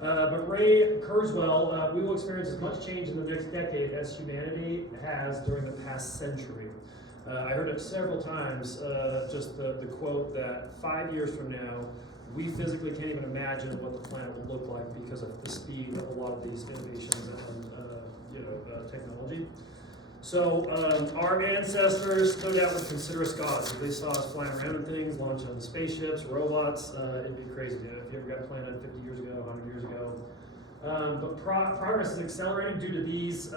But Ray Kurzweil, we will experience as much change in the next decade as humanity has during the past century. I heard it several times, just the quote that 5 years from now, we physically can't even imagine what the planet will look like because of the speed of a lot of these innovations and technology. So our ancestors no doubt would consider us gods. If they saw us flying around in things, launching on spaceships, robots, it'd be crazy. If you ever got planted 50 years ago, 100 years ago. But progress is accelerating due to these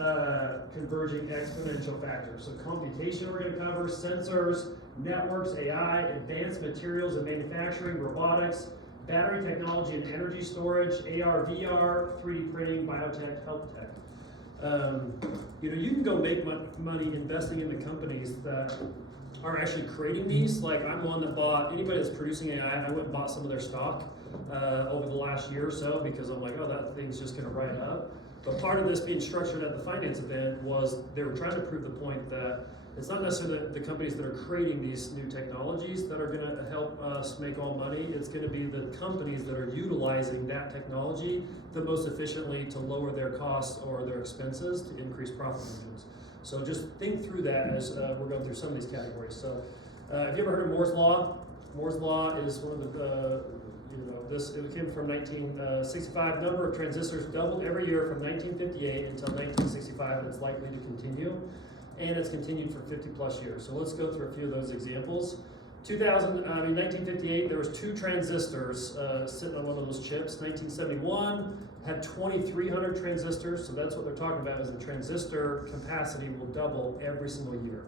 converging exponential factors. So computation we're going to cover, sensors, networks, AI, advanced materials and manufacturing, robotics, battery technology and energy storage, AR, VR, 3D printing, biotech, health tech. You can go make money investing in the companies that are actually creating these. Like I'm one that bought, anybody that's producing AI, I went and bought some of their stock over the last year or so because I'm like, oh, that thing's just going to ride up. But part of this being structured at the finance event was they were trying to prove the point that it's not necessarily the companies that are creating these new technologies that are going to help us make all money. It's going to be the companies that are utilizing that technology the most efficiently to lower their costs or their expenses to increase profit margins. So just think through that as we're going through some of these categories. So have you ever heard of Moore's Law? Moore's Law is one of the, it came from 1965. Number of transistors doubled every year from 1958 until 1965, and it's likely to continue. And it's continued for 50 plus years. So let's go through a few of those examples. 1958, there was 2 transistors sitting on one of those chips. 1971 had 2,300 transistors, so that's what they're talking about is the transistor capacity will double every single year.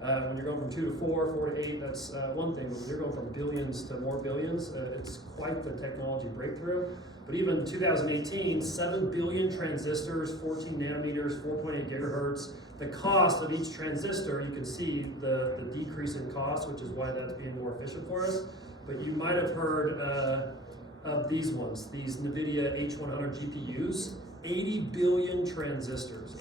When you're going from 2 to 4, 4 to 8, that's one thing. But when you're going from billions to more billions, it's quite the technology breakthrough. But even 2018, 7 billion transistors, 14 nanometers, 4.8 gigahertz. The cost of each transistor, you can see the decrease in cost, which is why that's being more efficient for us. But you might have heard of these ones, these NVIDIA H100 GPUs, 80 billion transistors,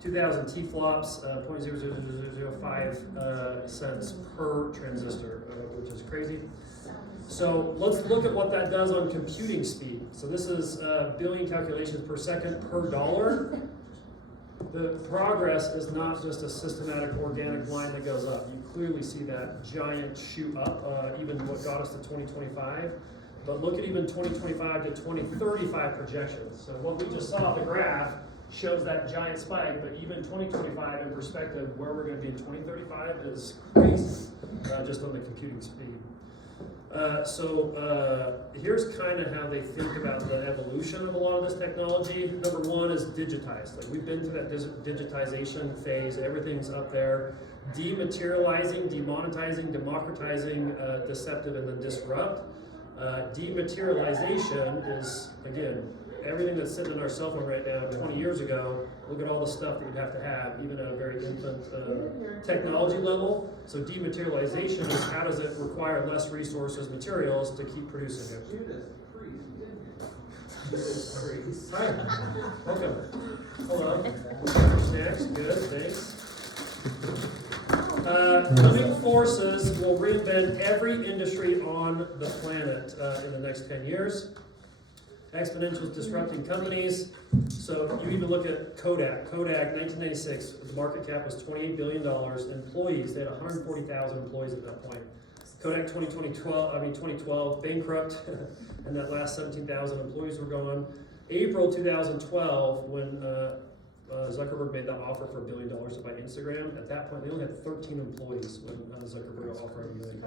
2,000 T-flops, 0.00005 cents per transistor, which is crazy. So let's look at what that does on computing speed. So this is billion calculations per second per dollar. The progress is not just a systematic organic line that goes up. You clearly see that giant shoot up, even what got us to 2025. But look at even 2025 to 2035 projections. So what we just saw, the graph, shows that giant spike, but even 2025 in perspective, where we're going to be in 2035 is crazy, just on the computing speed. Here's kind of how they think about the evolution of a lot of this technology. Number one is digitized. Like we've been through that digitization phase. Everything's up there. Dematerializing, demonetizing, democratizing, deceptive, and then disrupt. Dematerialization is, again, everything that's sitting on our cell phone right now. 20 years ago, look at all the stuff that you'd have to have, even at a very infant technology level. So dematerialization is how does it require less resources, materials to keep producing it. Hi, welcome. Hello. Snacks, good, thanks. Coming forces will reinvent every industry on the planet in the next 10 years. Exponentials disrupting companies. So you even look at Kodak. Kodak, 1996, the market cap was $28 billion. Employees, they had 140,000 employees at that point. Kodak 2012, bankrupt, and that last 17,000 employees were gone. April 2012, when Zuckerberg made that offer for $1 billion to buy Instagram, at that point they only had 13 employees when Zuckerberg offered $1 billion.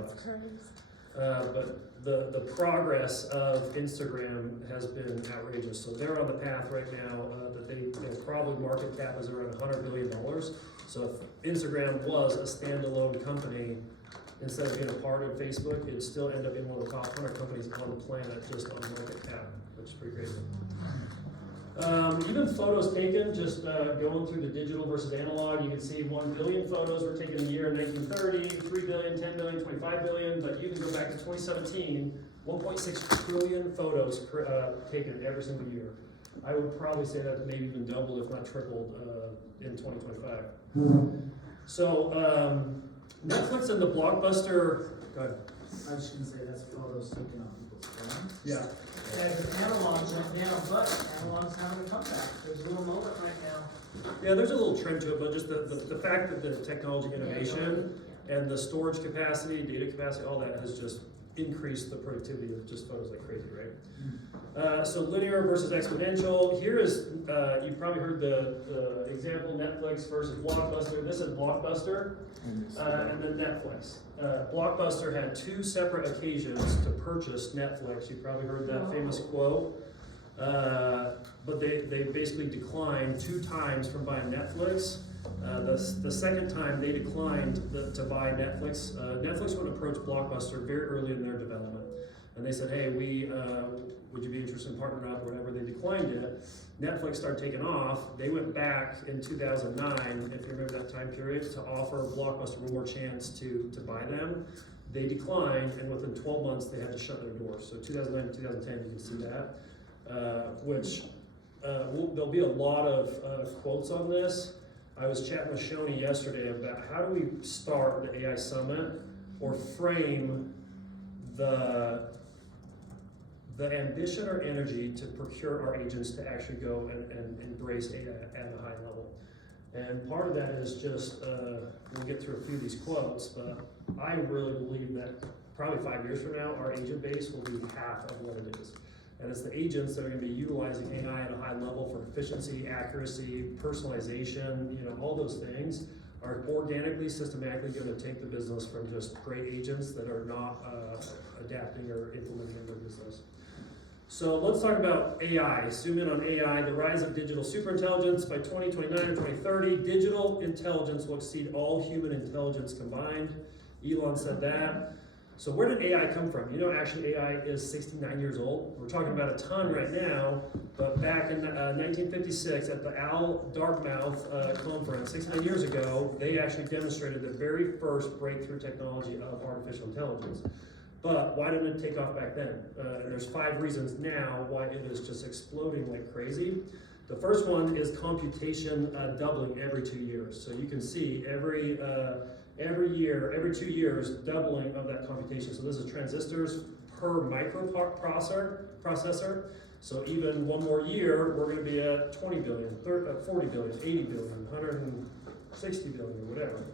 But the progress of Instagram has been outrageous. So they're on the path right now that they probably market cap is around $100 billion. So if Instagram was a standalone company, instead of being a part of Facebook, it'd still end up being one of the top 100 companies on the planet just on market cap, which is pretty crazy. Even photos taken, just going through the digital versus analog, you can see 1 billion photos were taken a year in 1930, 3 billion, 10 billion, 25 billion, but you can go back to 2017, 1.6 trillion photos taken every single year. I would probably say that maybe even doubled, if not tripled, in 2025. So Netflix and the Blockbuster, go ahead. I was just going to say that's photos taken on people's phones. ones. Yeah. As analogs went down, but analogs having a comeback. There's a little moment right now. Yeah, there's a little trend to it, but just the fact that the technology innovation and the storage capacity, data capacity, all that has just increased the productivity of just photos like crazy, right? So linear versus exponential. Here is, you've probably heard the example, Netflix versus Blockbuster. This is Blockbuster, and then Netflix. Blockbuster had two separate occasions to purchase Netflix. You've probably heard that famous quote. But they basically declined 2 times from buying Netflix. The second time they declined to buy Netflix. Netflix would approach Blockbuster very early in their development, and they said, "Hey, would you be interested in partnering up or whatever?" They declined it. Netflix started taking off. They went back in 2009, if you remember that time period, to offer Blockbuster one more chance to buy them. They declined, and within 12 months they had to shut their doors. So 2009 to 2010, you can see that. There'll be a lot of quotes on this. I was chatting with Shoni yesterday about how do we start the AI Summit or frame the ambition or energy to procure our agents to actually go and embrace AI at a high level. And part of that is just, we'll get through a few of these quotes, but I really believe that probably 5 years from now, our agent base will be half of what it is. And it's the agents that are going to be utilizing AI at a high level for efficiency, accuracy, personalization, all those things are organically, systematically going to take the business from just great agents that are not adapting or implementing in their business. So let's talk about AI. Zoom in on AI, the rise of digital superintelligence. By 2029 or 2030, digital intelligence will exceed all human intelligence combined. Elon said that. So where did AI come from? Actually AI is 69 years old. We're talking about a ton right now, but back in 1956 at the Al Dartmouth conference, 69 years ago, they actually demonstrated the very first breakthrough technology of artificial intelligence. But why didn't it take off back then? And there's 5 reasons now why it is just exploding like crazy. The first one is computation doubling every 2 years. So you can see every year, every 2 years, doubling of that computation. So this is transistors per microprocessor. So even one more year, we're going to be at 20 billion, 40 billion, 80 billion, 160 billion, or whatever.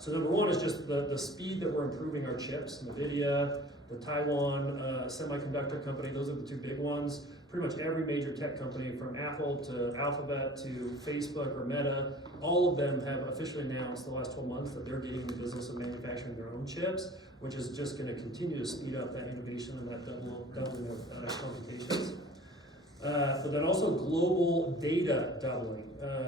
So number one is just the speed that we're improving our chips. NVIDIA, the Taiwan semiconductor company, those are the 2 big ones. Pretty much every major tech company, from Apple to Alphabet to Facebook or Meta, all of them have officially announced the last 12 months that they're getting in the business of manufacturing their own chips, which is just going to continue to speed up that innovation and that doubling of computations. But then also global data doubling.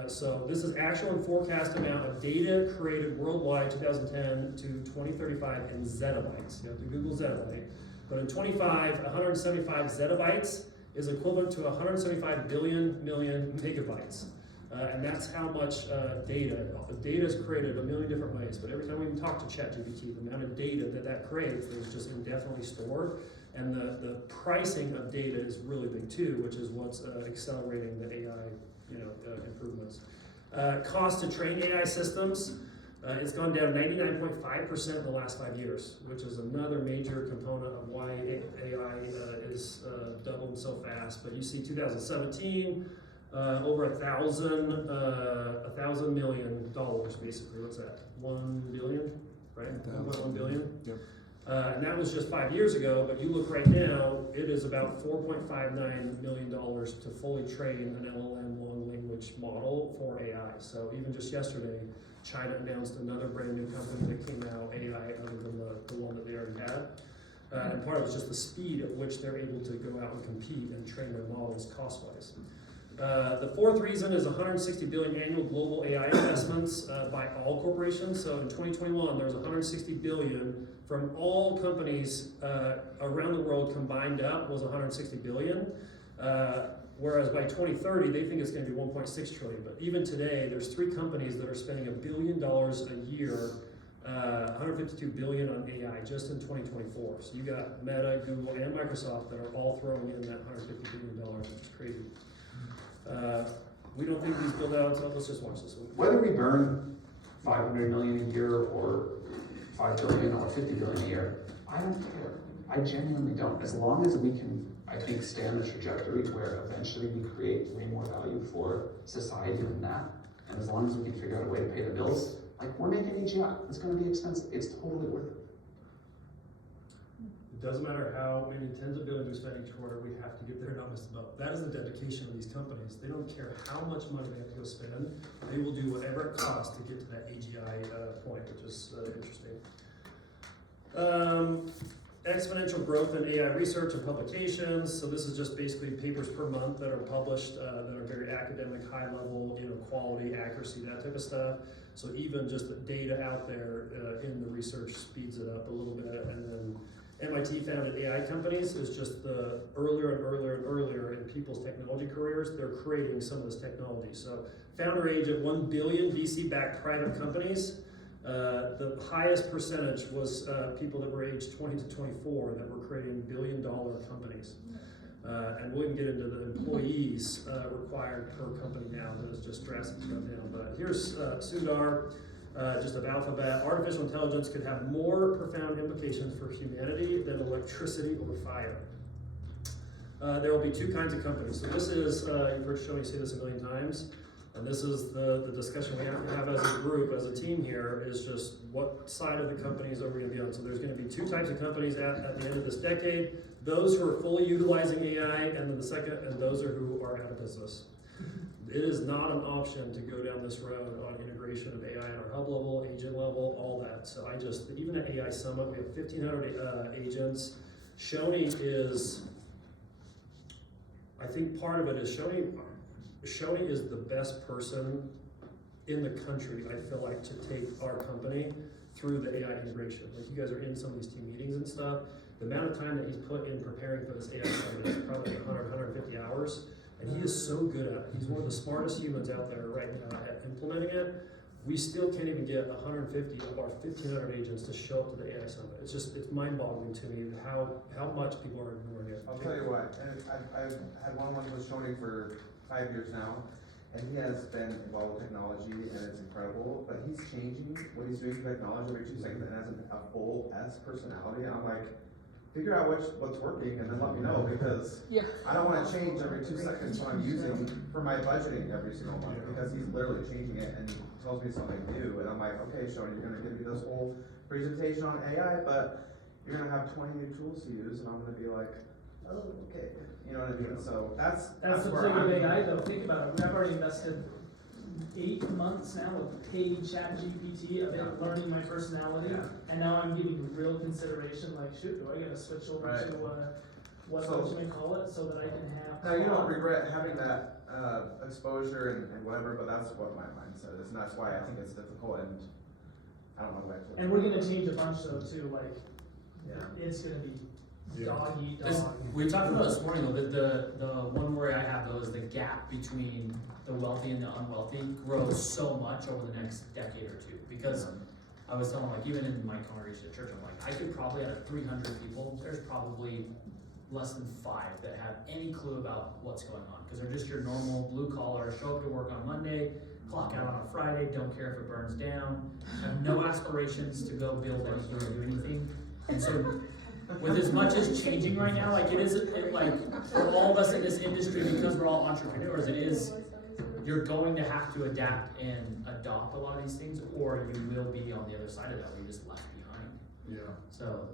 So this is actual and forecast amount of data created worldwide 2010 to 2035 in zettabytes. You have to Google zettabyte. But in 25, 175 zettabytes is equivalent to 175 million megabytes. And that's how much data is created a million different ways. But every time we talk to ChatGPT, the amount of data that creates is just indefinitely stored. And the pricing of data is really big too, which is what's accelerating the AI improvements. Cost to train AI systems, it's gone down 99.5% in the last 5 years, which is another major component of why AI is doubling so fast. But you see 2017, over $1,000 million basically. What's that? 1 billion, right? 1.1 billion. Yep. And that was just 5 years ago, but you look right now, it is about $4.59 million to fully train an LLM long language model for AI. So even just yesterday, China announced another brand new company that came out, AI, other than the one that they already had. And part of it's just the speed at which they're able to go out and compete and train their models cost-wise. The fourth reason is 160 billion annual global AI investments by all corporations. So in 2021, there was 160 billion from all companies around the world combined up was 160 billion. Whereas by 2030, they think it's going to be 1.6 trillion. But even today, there's 3 companies that are spending $1 billion a year, 152 billion on AI just in 2024. So you got Meta, Google, and Microsoft that are all throwing in that $150 billion, which is crazy. We don't think these build outs. Let's just watch this one. Whether we burn 500 million a year or 5 billion or 50 billion a year, I don't care. I genuinely don't. As long as we can, I think, stay on a trajectory where eventually we create way more value for society than that, and as long as we can figure out a way to pay the bills, like we're making AGI, it's gonna be expensive, it's totally worth it. It doesn't matter how many tens of billions we spend each quarter, we have to get there, not miss the boat. That is the dedication of these companies. They don't care how much money they have to go spend. They will do whatever it costs to get to that AGI point, which is interesting. Exponential growth in AI research and publications. So this is just basically papers per month that are published that are very academic, high level, quality, accuracy, that type of stuff. So even just the data out there in the research speeds it up a little bit. And then MIT founded AI companies is just the earlier and earlier and earlier in people's technology careers, they're creating some of this technology. So founder age at 1 billion VC-backed private companies. The highest percentage was people that were aged 20 to 24 that were creating billion-dollar companies. And we'll even get into the employees required per company now. That is just drastically gone down. But here's Sundar, just of Alphabet. Artificial intelligence could have more profound implications for humanity than electricity or fire. There will be two kinds of companies. So this is, you've heard Shoni say this a million times. And this is the discussion we have to have as a group, as a team here, is just what side of the companies are we going to be on. So there's going to be two types of companies at the end of this decade. Those who are fully utilizing AI, and then the second, and those are who are out of business. It is not an option to go down this road on integration of AI at our hub level, agent level, all that. So even at AI Summit, we have 1,500 agents. Shoni is, I think part of it is Shoni is the best person in the country, I feel like, to take our company through the AI integration. Like, you guys are in some of these team meetings and stuff. The amount of time that he's put in preparing for this AI summit is probably 100, 150 hours. And he is so good at it. He's one of the smartest humans out there right now at implementing it. We still can't even get 150 of our 1,500 agents to show up to the AI summit. It's mind-boggling to me how much people are ignoring it. I'll tell you what, and I've had one-on-one with Shoni for 5 years now, and he has been involved with technology, and it's incredible, but he's changing what he's doing with technology every 2 seconds and has a full S personality, and I'm like, figure out what's working and then let me know, because I don't want to change every 2 seconds what I'm using for my budgeting every single month, because he's literally changing it and he tells me something new, and I'm like, okay, Shoni, you're going to give me this whole presentation on AI, but you're going to have 20 new tools to use, and I'm going to be like, oh, okay. You know what I mean? So that's the where thing I'm with AI though. Think about it. I've already invested 8 months now with paid ChatGPT of it learning my personality, and now I'm giving real consideration. Like, shoot, do I gotta switch over to what else you may call it, so that I can have? Now you don't regret having that exposure and whatever, but that's what my mindset is, and that's why I think it's difficult. And I don't know what. And we're gonna change a bunch though too. Like, it's gonna be dog eat dog. We talked about this morning though, that the one worry I have though is the gap between the wealthy and the unwealthy grows so much over the next decade or two. Because I was telling, like, even in my congregation at church, I'm like, I could probably, out of 300 people, there's probably less than 5 that have any clue about what's going on. Because they're just your normal blue collar, show up to work on Monday, clock out on a Friday, don't care if it burns down, have no aspirations to go build anything or do anything. And so, with as much as changing right now, like for all of us in this industry, because we're all entrepreneurs, you're going to have to adapt and adopt a lot of these things, or you will be on the other side of that, where you're just left behind. Yeah. So,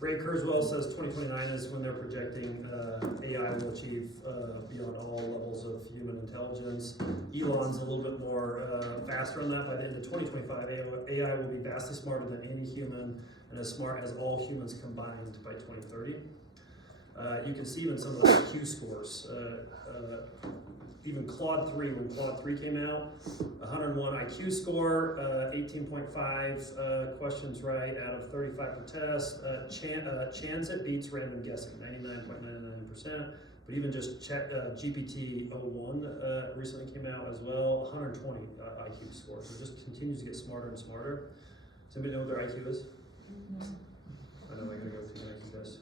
Ray Kurzweil says 2029 is when they're projecting AI will achieve beyond all levels of human intelligence. Elon's a little bit more faster on that. By the end of 2025, AI will be vastly smarter than any human and as smart as all humans combined by 2030. You can see even some of the IQ scores. Even Claude 3, when Claude 3 came out, 101 IQ score, 18.5 questions right out of 35 per test. Chance beats random guessing, 99.99%. But even just GPT-01 recently came out as well, 120 IQ score. So it just continues to get smarter and smarter. Does anybody know what their IQ is? I know I'm going to go through the IQ test.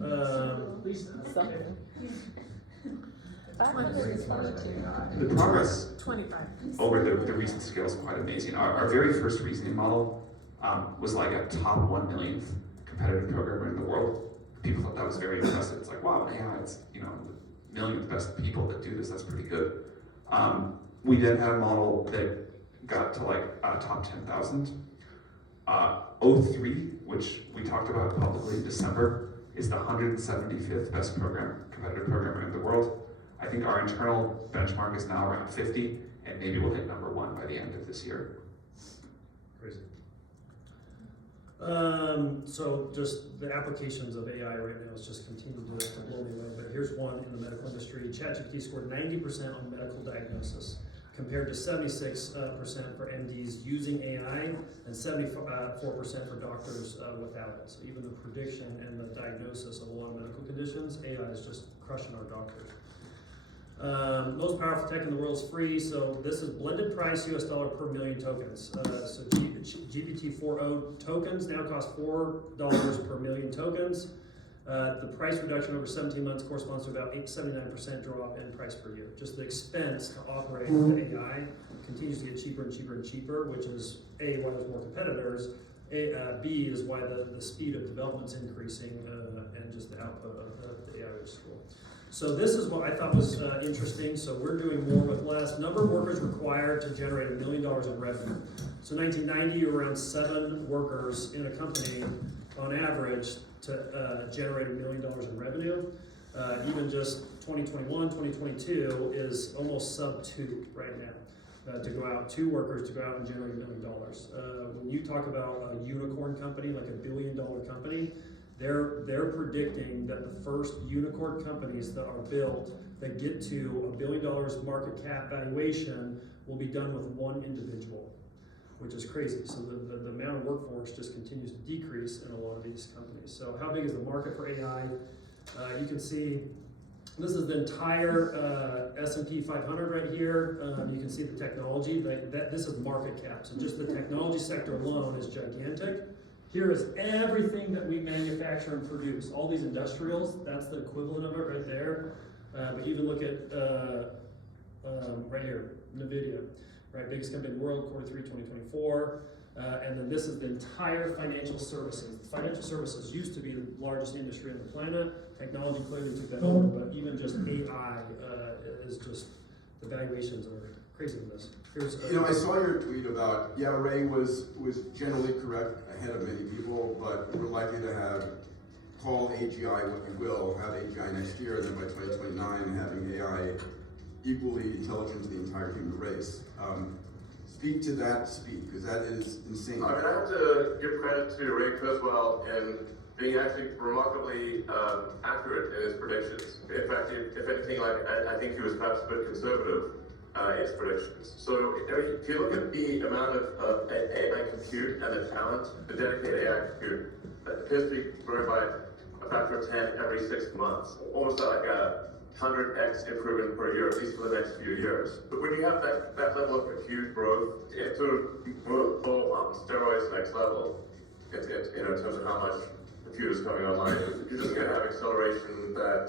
At least The progress 25. over the recent scale is quite amazing. Our very first reasoning model was like a top 1 millionth competitive programmer in the world. People thought that was very impressive. It's like, wow, AI, it's, you know, the millionth best people that do this, that's pretty good. We then had a model that got to like top 10,000. O3, which we talked about publicly in December, is the 175th best competitive programmer in the world. I think our internal benchmark is now around 50, and maybe we'll hit number 1 by the end of this year. Crazy. So just the applications of AI right now is just continuing to blow me away. But here's one in the medical industry. ChatGPT scored 90% on medical diagnosis, compared to 76% for MDs using AI and 74% for doctors without it. So even the prediction and the diagnosis of a lot of medical conditions, AI is just crushing our doctors. Most powerful tech in the world is free, so this is blended price US dollar per million tokens. So GPT-4o tokens now cost $4 per million tokens. The price reduction over 17 months corresponds to about 79% drop in price per year. Just the expense to operate with AI continues to get cheaper and cheaper and cheaper, which is A, why there's more competitors, B is why the speed of development is increasing, and just the output of the AI, which is cool. So this is what I thought was interesting. So we're doing more with less. Number of workers required to generate $1 million in revenue. So 1990, you were around 7 workers in a company on average to generate $1 million in revenue. Even just 2021, 2022 is almost sub 2 right now. To go out, 2 workers to go out and generate $1 million. When you talk about a unicorn company, like $1 billion company, they're predicting that the first unicorn companies that are built that get to $1 billion market cap valuation will be done with 1 individual, which is crazy. So the amount of workforce just continues to decrease in a lot of these companies. So how big is the market for AI? You can see this is the entire S&P 500 right here. You can see the technology. This is market cap. So just the technology sector alone is gigantic. Here is everything that we manufacture and produce. All these industrials, that's the equivalent of it right there. But even look at right here, NVIDIA, right? Biggest company in the world, Q3 2024. And then this is the entire financial services. Financial services used to be the largest industry on the planet. Technology clearly took that over, but even just AI is just, the valuations are crazy with this. Here's I saw your tweet about, Ray was generally correct ahead of many people, but we're likely to have, call AGI what you will, have AGI next year, and then by 2029 having AI equally intelligent to the entire human race. Speak to that speed, because that is insane. I have to give credit to Ray Kurzweil in being actually remarkably accurate in his predictions. In fact, if anything, I think he was perhaps a bit conservative in his predictions. So if you look at the amount of AI compute and the talent, the dedicated AI compute, that appears to be growing by a factor of 10 every 6 months, almost like a 100x improvement per year, at least for the next few years. But when you have that level of compute growth, it sort of go on steroids next level, in terms of how much compute is coming online. You're just going to have acceleration that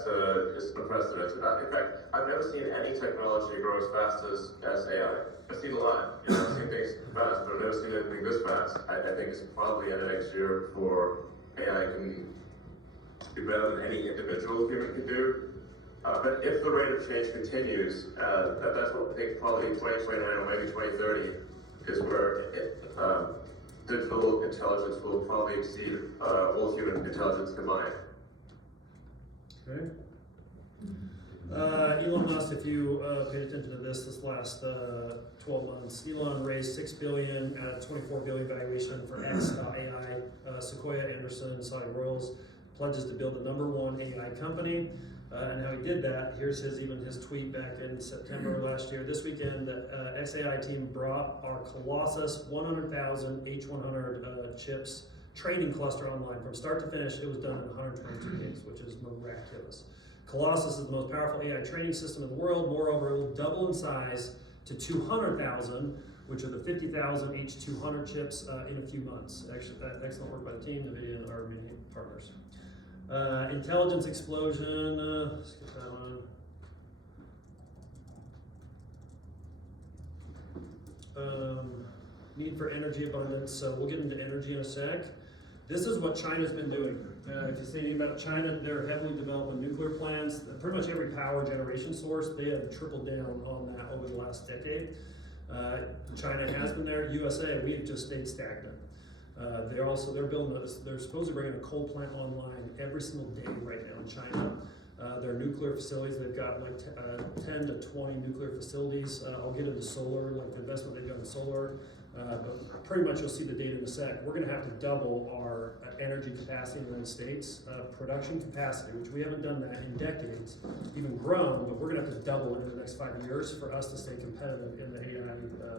is unprecedented. In fact, I've never seen any technology grow as fast as AI. I've seen a lot. I've seen things fast, but I've never seen anything this fast. I think it's probably in the next year before AI can do better than any individual human can do. But if the rate of change continues, that's what I think probably 2029 or maybe 2030 is where digital intelligence will probably exceed all human intelligence combined. Okay. Elon Musk, if you paid attention to this last 12 months, Elon raised $6 billion at a $24 billion valuation for X.AI. Sequoia Anderson, Saudi Royals, pledges to build the #1 AI company. And how he did that, here's his tweet back in September last year. This weekend, the XAI team brought our Colossus 100,000 H100 chips training cluster online. From start to finish, it was done in 122 days, which is miraculous. Colossus is the most powerful AI training system in the world. Moreover, it will double in size to 200,000, which are the 50,000 H200 chips in a few months. Actually, excellent work by the team, NVIDIA and our many partners. Intelligence explosion, skip that one. Need for energy abundance, so we'll get into energy in a sec. This is what China's been doing. If you say anything about China, they're heavily developing nuclear plants. Pretty much every power generation source, they have tripled down on that over the last decade. China has been there. USA, we've just stayed stagnant. They're building they're supposed to bring in a coal plant online every single day right now in China. Their nuclear facilities, they've got like 10 to 20 nuclear facilities. I'll get into solar, like the investment they've done in solar. But pretty much you'll see the data in a sec. We're gonna have to double our energy capacity in the United States, production capacity, which we haven't done that in decades, even grown, but we're gonna have to double it in the next 5 years for us to stay competitive in the AI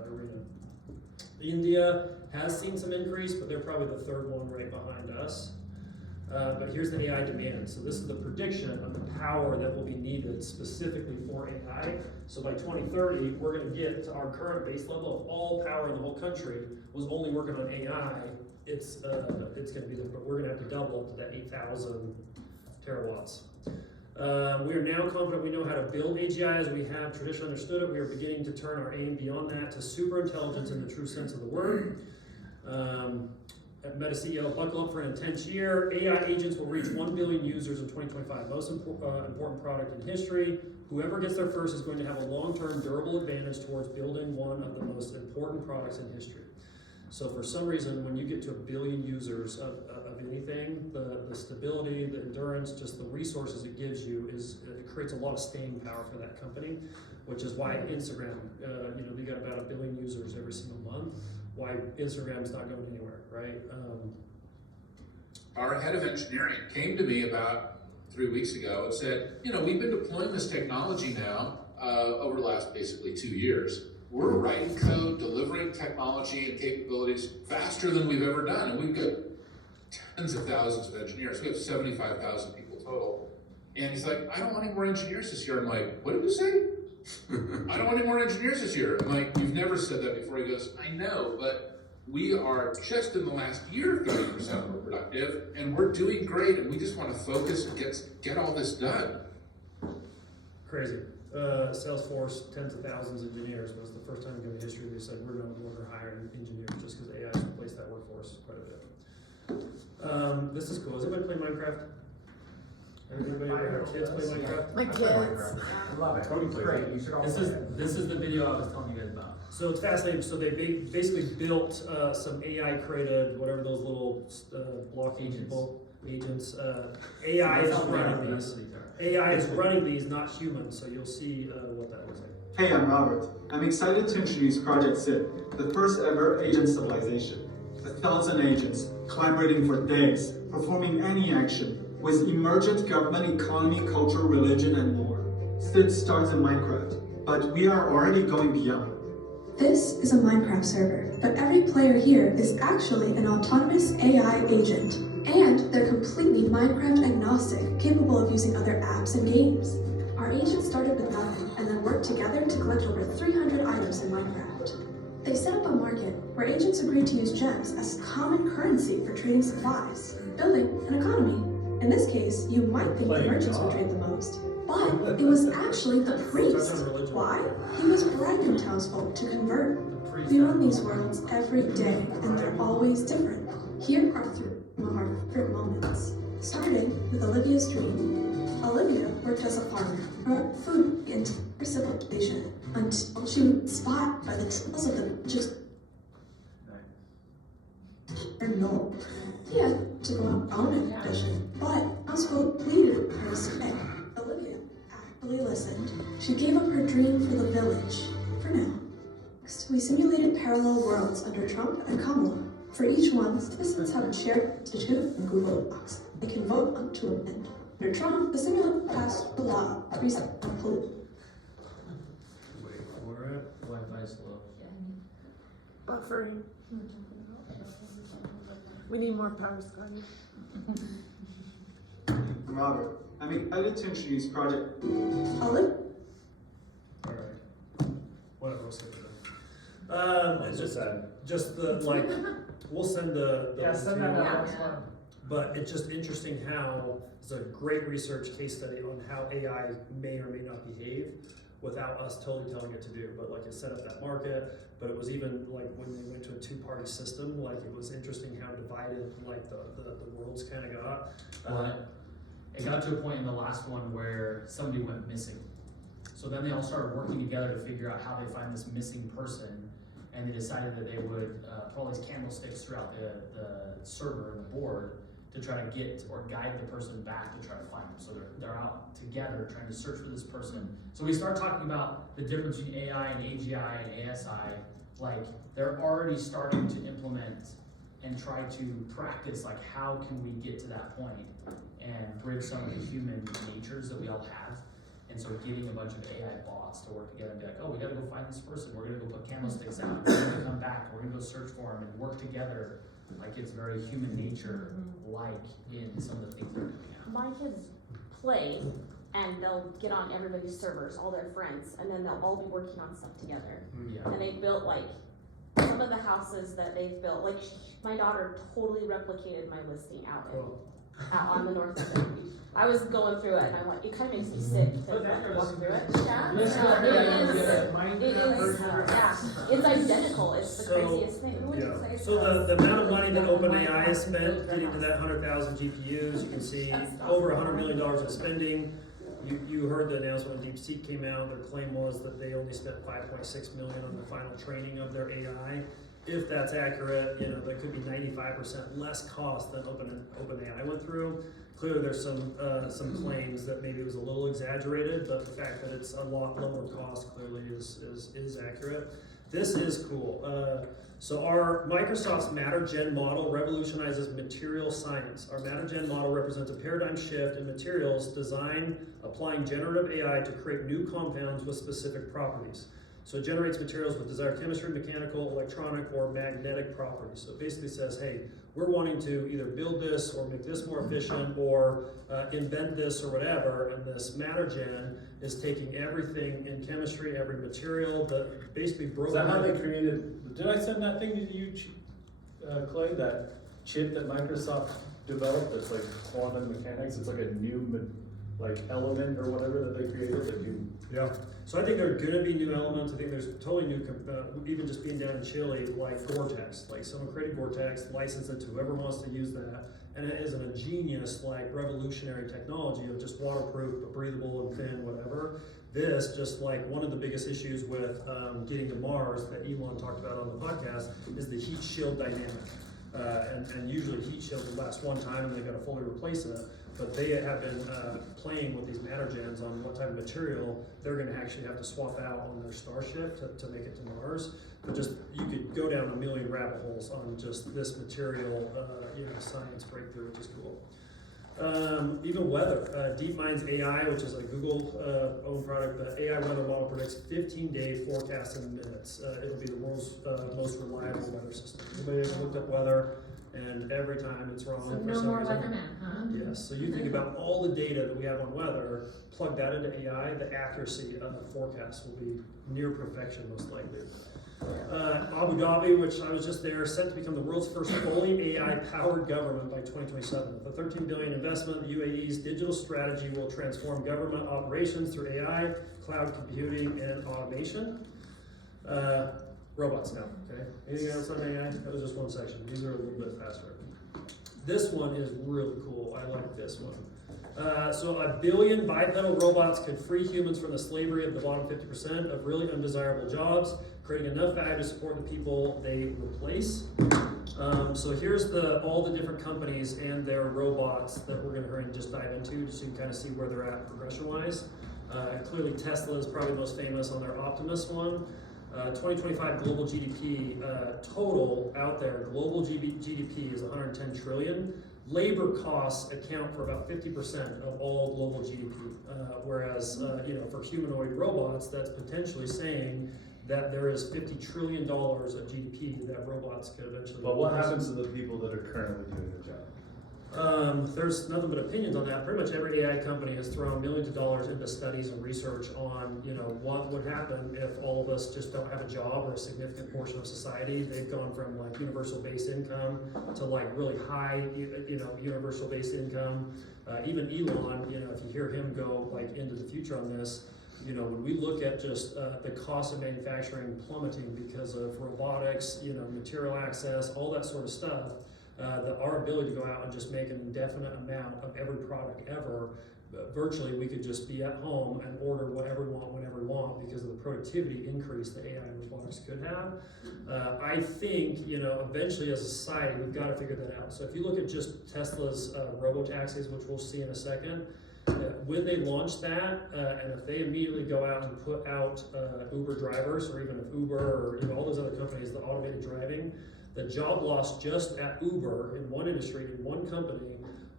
arena. India has seen some increase, but they're probably the third one right behind us. But here's the AI demand. So this is the prediction of the power that will be needed specifically for AI. So by 2030, we're going to get to our current base level of all power in the whole country was only working on AI. It's going to be, but we're going to have to double up to that 8,000 terawatts. We are now confident we know how to build AGI as we have traditionally understood it. We are beginning to turn our aim beyond that to super intelligence in the true sense of the word. Meta CEO, buckle up for an intense year. AI agents will reach 1 billion users in 2025. Most important product in history. Whoever gets there first is going to have a long-term durable advantage towards building one of the most important products in history. So for some reason, when you get to 1 billion users of anything, the stability, the endurance, just the resources it gives you it creates a lot of staying power for that company, which is why Instagram, they got about 1 billion users every single month. Why Instagram's not going anywhere, right? Our head of engineering came to me about 3 weeks ago and said, we've been deploying this technology now over the last basically 2 years. We're writing code, delivering technology and capabilities faster than we've ever done. And we've got tens of thousands of engineers. We have 75,000 people total. And he's like, I don't want any more engineers this year. I'm like, what did you say? I don't want any more engineers this year. I'm like, you've never said that before. He goes, I know, but we are just in the last year 30% more productive, and we're doing great, and we just want to focus and get all this done. Crazy. Salesforce, tens of thousands of engineers, but it's the first time in history they said we're no longer hiring engineers just because AI has replaced that workforce quite a bit. This is cool. Has anybody played Minecraft? Everybody ever have kids play Minecraft? My kids. I love it. Cody plays Great. it. You should all This play is it. this is the video I was telling you guys about. So it's fascinating. So they basically built some AI created, whatever those little blocking agents. AI is running these. AI is running these, not humans. So you'll see what that looks like. Hey, I'm Robert. I'm excited to introduce Project SIP, the first ever agent civilization. 1,000 agents, collaborating for days, performing any action, with emergent government, economy, culture, religion, and more. SIP starts in Minecraft, but we are already going beyond. This is a Minecraft server, but every player here is actually an autonomous AI agent. And they're completely Minecraft agnostic, capable of using other apps and games. Our agents started with nothing, and then worked together to collect over 300 items in Minecraft. They set up a market where agents agreed to use gems as common currency for trading supplies, building an economy. In this case, you might think the merchants would trade the most, but it was actually the priest. Why? He was bribing townsfolk to convert. We run these worlds every day, and they're always different. Here are three of our favorite moments. Starting with Olivia's dream. Olivia worked as a farmer, brought food into her civilization until she was spotted by the tales of the just no. He had to go out on an ambition, but townsfolk pleaded her to stay. Olivia actively listened. She gave up her dream for the village, for now. Next, we simulated parallel worlds under Trump and Kamala. For each one, citizens have a shared institute in Google Docs. They can vote on to amend. Under Trump, the simulator passed the law to reset and pollute. Wi-Fi is slow. Buffering. We need more power, Scotty. I'm Robert. I'm excited to introduce Project. Olive? Alright. Whatever, we'll skip it. It's just the, like, we'll send the Yeah, send that video. out, that's fun. But it's just interesting how, it's a great research case study on how AI may or may not behave. without us totally telling it to do. But like it set up that market, but it was even like when they went to a two-party system, like it was interesting how divided like the worlds kind of got. It got to a point in the last one where somebody went missing. So then they all started working together to figure out how they find this missing person, and they decided that they would put all these candlesticks throughout the server and the board to try to get or guide the person back to try to find them. So they're out together trying to search for this person. So we start talking about the difference between AI and AGI and ASI. Like they're already starting to implement and try to practice like how can we get to that point and bridge some of the human natures that we all have. And so getting a bunch of AI bots to work together and be like, oh, we gotta go find this person, we're gonna go put candlesticks out, we're gonna come back, we're gonna go search for them and work together. Like it's very human nature like in some of the things that are coming out. My kids play and they'll get on everybody's servers, all their friends, and then they'll all be working on stuff together. Yeah. And they built like some of the houses that they've built, like my daughter totally replicated my listing out on the north of it. I was going through it and I'm like, it kind of makes me sick to walk through it. Yeah, it's identical. It's the craziest thing. Yeah. So the amount of money that OpenAI has spent getting to that 100,000 GPUs, you can see over $100 million in spending. You heard the announcement when DeepSeek came out. Their claim was that they only spent $5.6 million on the final training of their AI. If that's accurate, you know, that could be 95% less cost than OpenAI went through. Clearly there's some claims that maybe it was a little exaggerated, but the fact that it's a lot lower cost clearly is accurate. This is cool. So our Microsoft's MatterGen model revolutionizes material science. Our MatterGen model represents a paradigm shift in materials design, applying generative AI to create new compounds with specific properties. So it generates materials with desired chemistry, mechanical, electronic, or magnetic properties. So it basically says, hey, we're wanting to either build this or make this more efficient or invent this or whatever, and this MatterGen is taking everything in chemistry, every material, but basically broken. Is that how they created, did I send that thing to you, Clay, that chip that Microsoft developed that's like quantum mechanics? It's like a new like element or whatever that they created that you. Yeah. So I think there are going to be new elements. I think there's totally new, even just being down in Chile, like Vortex. Like someone created Vortex, licensed it to whoever wants to use that. And it is an ingenious, like revolutionary technology of just waterproof, but breathable and thin, whatever. This, just like one of the biggest issues with getting to Mars that Elon talked about on the podcast, is the heat shield dynamic. And usually heat shields will last one time and they've got to fully replace it. But they have been playing with these MatterGens on what type of material they're going to actually have to swap out on their Starship to make it to Mars. But just, you could go down a million rabbit holes on just this material, science breakthrough, which is cool. Even weather. DeepMind's AI, which is a Google owned product, the AI weather model predicts 15-day forecast in minutes. It'll be the world's most reliable weather system. Anybody ever looked up weather? And every time it's wrong. So no more weatherman, huh? Yes, so you think about all the data that we have on weather, plug that into AI, the accuracy of the forecast will be near perfection most likely. Abu Dhabi, which I was just there, set to become the world's first fully AI-powered government by 2027. With a $13 billion investment, the UAE's digital strategy will transform government operations through AI, cloud computing, and automation. Robots now, okay? Anything else on AI? That was just one section. These are a little bit faster. This one is really cool. I like this one. So 1 billion bipedal robots could free humans from the slavery of the bottom 50% of really undesirable jobs, creating enough value to support the people they replace. So here's all the different companies and their robots that we're gonna hurry and just dive into, just so you can kind of see where they're at progression-wise. Clearly Tesla is probably the most famous on their Optimus one. 2025 global GDP total out there, global GDP is 110 trillion. Labor costs account for about 50% of all global GDP, whereas for humanoid robots, that's potentially saying that there is $50 trillion of GDP that robots could eventually. But what happens to the people that are currently doing the job? There's nothing but opinions on that. Pretty much every AI company has thrown millions of dollars into studies and research on, what would happen if all of us just don't have a job or a significant portion of society. They've gone from like universal base income to like really high, universal base income. Even Elon, if you hear him go like into the future on this, You know, when we look at just the cost of manufacturing plummeting because of robotics, you know, material access, all that sort of stuff, our ability to go out and just make an indefinite amount of every product ever, virtually we could just be at home and order whatever we want, whenever we want, because of the productivity increase that AI and robotics could have. I think, you know, eventually as a society, we've got to figure that out. So if you look at just Tesla's robo-taxis, which we'll see in a second, when they launch that, and if they immediately go out and put out Uber drivers, or even if Uber or, you know, all those other companies, the automated driving, the job loss just at Uber in one industry, in one company,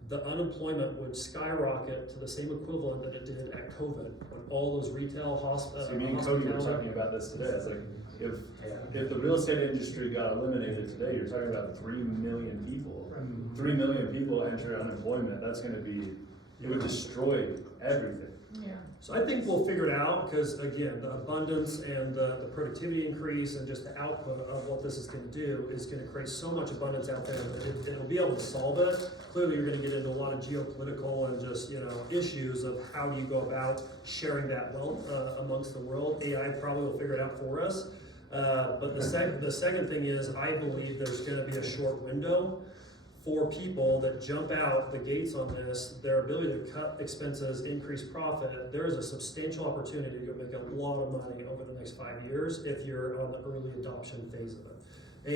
the unemployment would skyrocket to the same equivalent that it did at COVID, when all those retail So me and Cody were talking about this today. It's like, if the real estate industry got eliminated today, you're talking about 3 million people. 3 million people enter unemployment. That's gonna be, it would destroy everything. Yeah. So I think we'll figure it out, because again, the abundance and the productivity increase and just the output of what this is going to do is going to create so much abundance out there that it'll be able to solve it. Clearly, you're going to get into a lot of geopolitical and just, you know, issues of how do you go about sharing that wealth amongst the world. AI probably will figure it out for us. But the second thing is, I believe there's going to be a short window for people that jump out the gates on this, their ability to cut expenses, increase profit. There is a substantial opportunity to make a lot of money over the next 5 years if you're on the early adoption phase of it.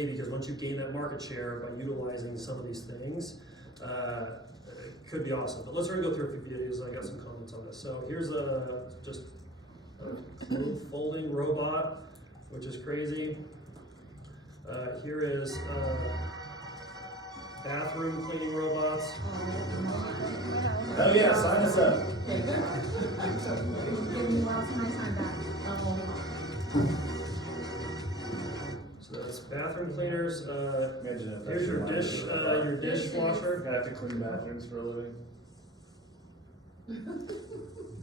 Because once you gain that market share by utilizing some of these things, it could be awesome. But let's go through a few videos. I got some comments on this. So here's just a folding robot, which is crazy. Here is bathroom cleaning robots. Hell yeah, sign us up. So that's bathroom cleaners. Imagine if Here's your dishwasher. I have to clean bathrooms for a living.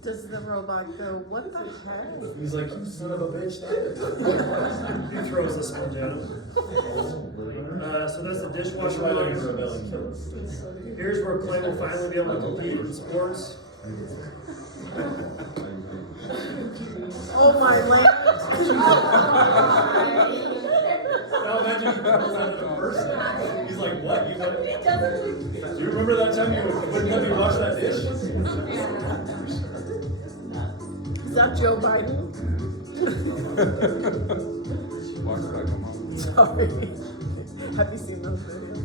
Does the robot go, what the heck? He's like, you son of a bitch. He throws the sponge at him. So that's the That's dishwasher. why they're ones. gonna rebel and kill us. Here's where Clay will finally be able to compete in sports. Oh my land. Now imagine he pulls out of the person. He's like, what? Do you remember that time you wouldn't let me wash that dish? Is that Joe Biden? Sorry. Have you seen those videos?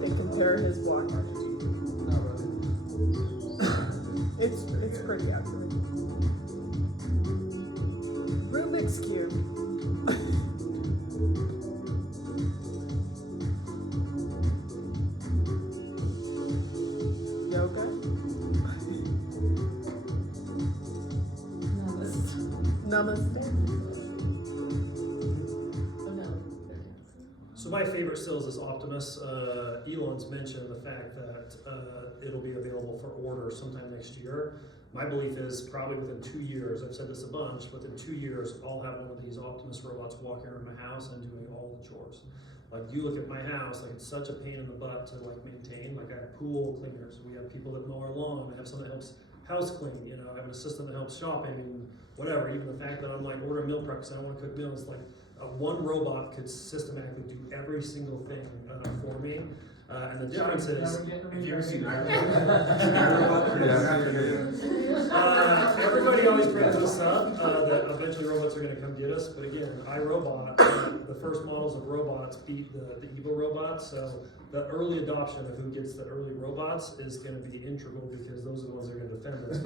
They compare his walk. It's pretty accurate. Rubik's Cube. Yoga. Namaste. So my favorite still is this Optimus. Elon's mentioned the fact that it'll be available for order sometime next year. My belief is probably within 2 years, I've said this a bunch, within 2 years, I'll have one of these Optimus robots walking around my house and doing all the chores. Like, you look at my house, like, it's such a pain in the butt to like maintain. Like, I have pool cleaners, we have people that mow our lawn, I have someone that helps house clean, you know, I have an assistant that helps shopping and whatever. Even the fact that I'm like ordering meal prep because I don't want to cook meals, like one robot could systematically do every single thing for me. And the difference is, Have you ever seen everybody always brings this up, that eventually robots are going to come get us. But again, iRobot, the first models of robots beat the Evo robots. So the early adoption of who gets the early robots is going to be integral, because those are the ones that are going to defend us.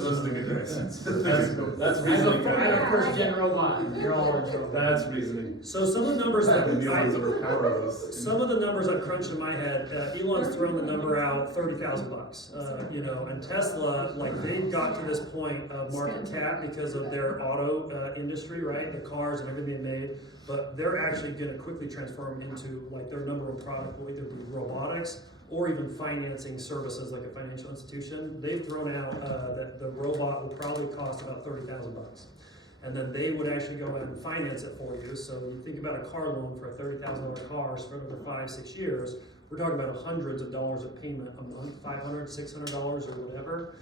Those are the good guys. That's reasoning. I'm a first gen robot. You're all in trouble. That's reasoning. So some of the numbers that The ones that are powerless. some of the numbers I've crunched in my head, Elon's thrown the number out, $30,000. You know, and Tesla, like, they've got to this point of market cap because of their auto industry, right? The cars and everything they made, but they're actually going to quickly transform into, like, their number one product will either be robotics or even financing services like a financial institution. They've thrown out that the robot will probably cost about $30,000. And then they would actually go in and finance it for you. So you think about a car loan for a $30,000 car spread over 5-6 years. we're talking about hundreds of dollars of payment a month, $500, $600 or whatever.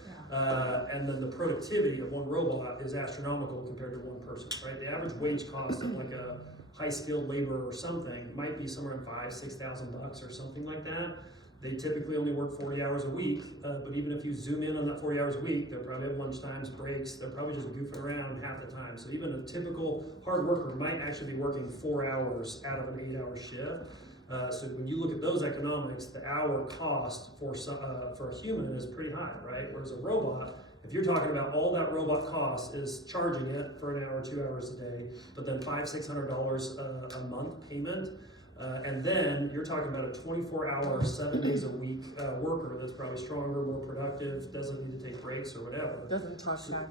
And then the productivity of one robot is astronomical compared to one person, right? The average wage cost of like a high-skilled laborer or something might be somewhere in $5,000-6,000 or something like that. They typically only work 40 hours a week, but even if you zoom in on that 40 hours a week, they'll probably have lunch times, breaks, they're probably just goofing around half the time. So even a typical hard worker might actually be working 4 hours out of an 8-hour shift. So when you look at those economics, the hour cost for a human is pretty high, right? Whereas a robot, if you're talking about all that robot costs is charging it for an hour, 2 hours a day, but then $500-600 a month payment, and then you're talking about a 24-hour, 7 days a week worker that's probably stronger, more productive, doesn't need to take breaks or whatever. Doesn't talk back.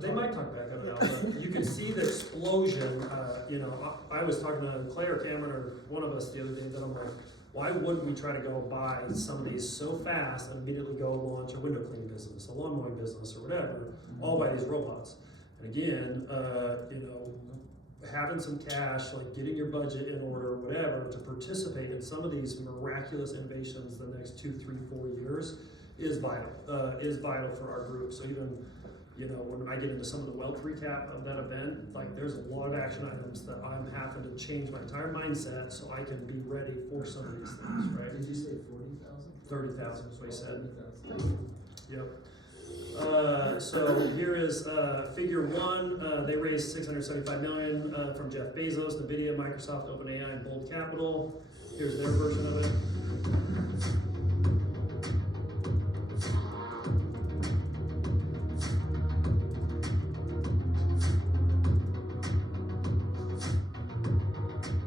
They might talk back up now, but you can see the explosion. You know, I was talking to Clay or Cameron or one of us the other day that I'm like, why wouldn't we try to go buy some of these so fast and immediately go launch a window cleaning business, a lawn mowing business or whatever, all by these robots? And again, you know, having some cash, like getting your budget in order, whatever, to participate in some of these miraculous innovations the next 2, 3, 4 years is vital for our group. So even, you know, when I get into some of the wealth recap of that event, like there's a lot of action items that I'm having to change my entire mindset so I can be ready for some of these things, right? Did you say 40,000? 30,000 is what he said. Yep. So here is figure one. They raised $675 million from Jeff Bezos, NVIDIA, Microsoft, OpenAI, and Bold Capital. Here's their version of it.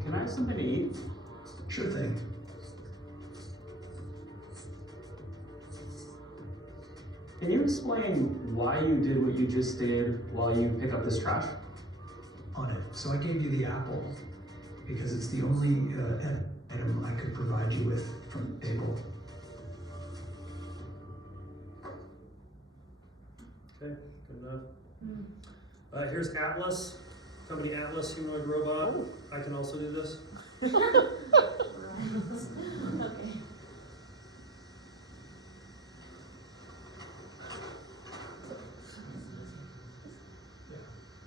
Can I have something to eat? Sure thing. Can you explain why you did what you just did while you pick up this trash? On it. So I gave you the apple because it's the only item I could provide you with from the table. Okay, good enough. Here's Atlas, company Atlas, humanoid robot. I can also do this. Okay.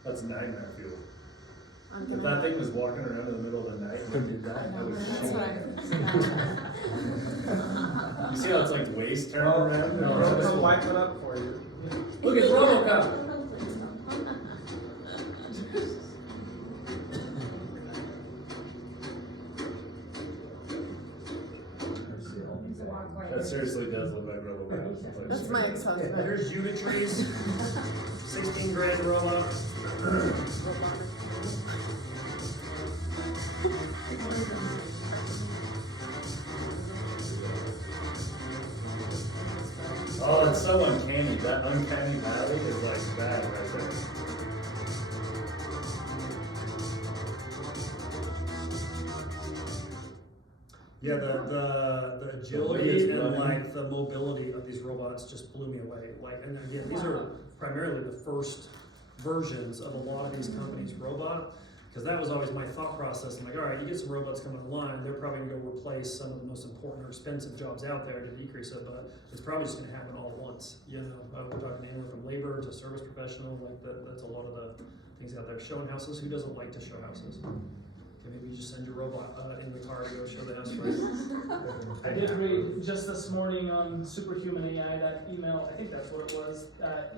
That's nightmare fuel. I'm If gonna that thing was walking around in the middle of the night and did that, I would That's shit. what You see how it's like waist turning around? No, I'll it's- wipe it up for you. Look, it's RoboCop. That seriously does look like RoboCop. That's my ex-husband. Here's Unitrees, 16 grand robot. Oh, it's so uncanny. That uncanny valley is like that right there. Yeah, the agility is and running. like the mobility of these robots just blew me away. Like, and again, these are primarily the first versions of a lot of these companies' robot, because that was always my thought process. I'm like, all right, you get some robots coming online, they're probably gonna go replace some of the most important or expensive jobs out there to decrease it, but it's probably just gonna happen all at once. You know, we're talking anywhere from labor to service professional, like that's a lot of the things out there. Showing houses, who doesn't like to show houses? Okay, maybe you just send your robot in the car to go show the house first. I did read just this morning on Superhuman AI, that email, I think that's what it was,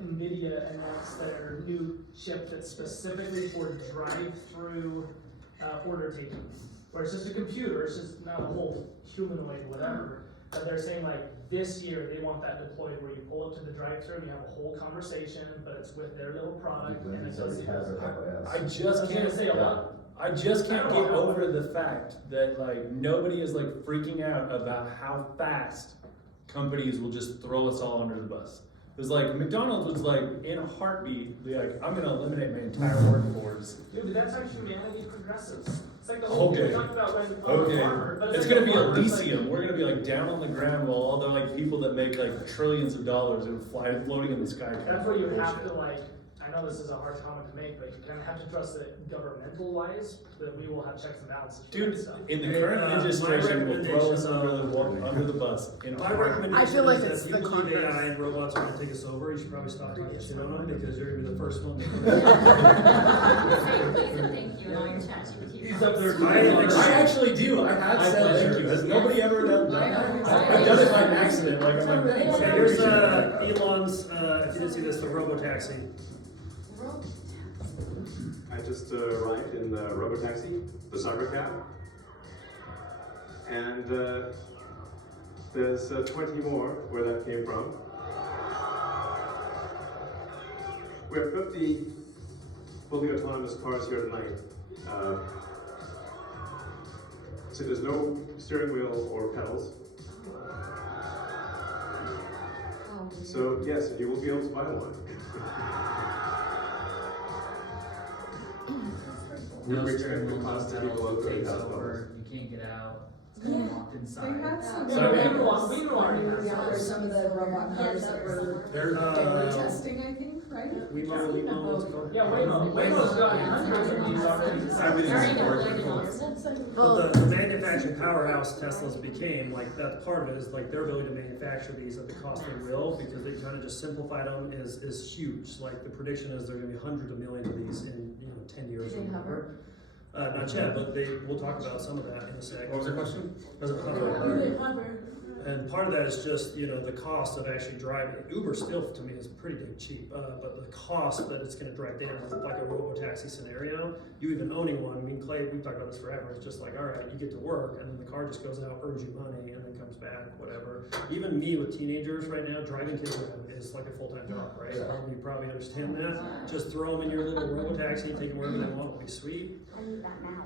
NVIDIA announced their new chip that's specifically for drive-through order taking, where it's just a computer, it's just not a whole humanoid whatever, but they're saying like this year they want that deployed where you pull up to the drive-through and you have a whole conversation, but it's with their little product and it does it. I just can't say a lot. I just can't get over the fact that like nobody is like freaking out about how fast companies will just throw us all under the bus. It was like McDonald's was like in a heartbeat, be like, I'm gonna eliminate my entire workforce. Dude, but that's how humanity progresses. It's like the whole thing we talked about when Okay. farmer, but It's like gonna be farmer, it's like- Elysium. We're gonna be like down on the ground while all the like people that make like trillions of dollars are floating in the sky. That's where you have to like, I know this is a hard comment to make, but you kind of have to trust that governmental wise, that we will have checks and balances. for Dude, that stuff. in the Hey, current my legislation, we'll throw us recommendation, under the bus. In My our- recommendation I feel like is that it's if you the believe AI Congress. and robots are gonna take us over, you should probably stop talking shit on them, because you're gonna be the first one to. Say please and thank you in all your ChatGPT. He's up there. I actually do, I have said thank you, has nobody ever done that? I've done it by accident, like I'm like, thanks. So I here's appreciate that. Elon's, if you didn't see this, the robo-taxi. I just arrived in the Robotaxi, the Cybercab, and there's 20 more where that came from. We have 50 fully autonomous cars here tonight. So there's no steering wheel or pedals. So yes, you will be able to buy one. No We steering expect the wheel, no cost to be pedals, below it takes $30,000. over, you can't get out, it's kind of locked inside. We already have some. There's some of the robot cars that were testing, I think, right? Waymo, what's it called? Yeah, Waymo's got hundreds of these already. But the manufacturing powerhouse Tesla's became, like, that's part of it, is like their ability to manufacture these at the cost they will, because they kind of just simplified them is huge. Like, the prediction is there are gonna be hundreds of millions of these in, 10 years or whatever. Not yet, but we'll talk about some of that in a sec. What was the question? Does it hover? And part of that is just, the cost of actually driving. Uber still, to me, is pretty dang cheap, but the cost that it's gonna drive down is like a robo-taxi scenario. You even owning one, I mean, Clay, we've talked about this forever, it's just like, all right, you get to work, and then the car just goes out, earns you money, and then comes back, whatever. Even me with teenagers right now, driving kids around is like a full-time job, right? You probably understand that. Just throw them in your little robo-taxi, take them wherever they want, it'll be sweet. I need that now.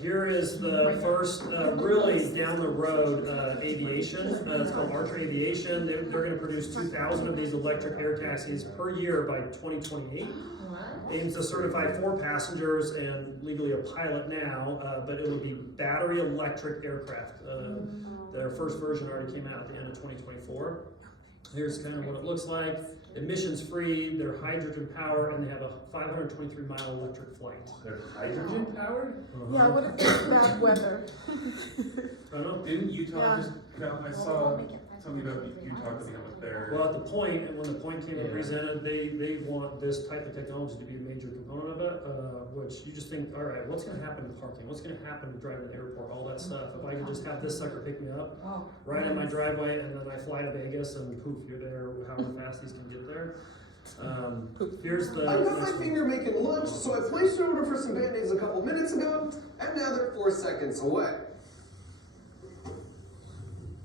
Here is the first really down the road aviation. It's called Archer Aviation. They're going to produce 2,000 of these electric air taxis per year by 2028. Aims to certify 4 passengers and legally a pilot now, but it would be battery electric aircraft. Their first version already came out at the end of 2024. Here's kind of what it looks like. Emissions free, they're hydrogen powered, and they have a 523-mile electric flight. They're hydrogen powered? Yeah, what if there's bad weather? I don't know. Didn't Utah Yeah. just, I saw something about Utah coming up with their. Well, at the point, and when the point came and presented, they want this type of technology to be a major component of it, which you just think, all right, what's gonna happen to parking? What's gonna happen to driving to the airport? All that stuff. If I could just have this sucker pick me up, right in my driveway, and then I fly to Vegas, and poof, you're there, however fast these can get there. Here's the. I got my next one. finger making lunch, so I placed an order for some Band-Aids a couple minutes ago, and now they're 4 seconds away.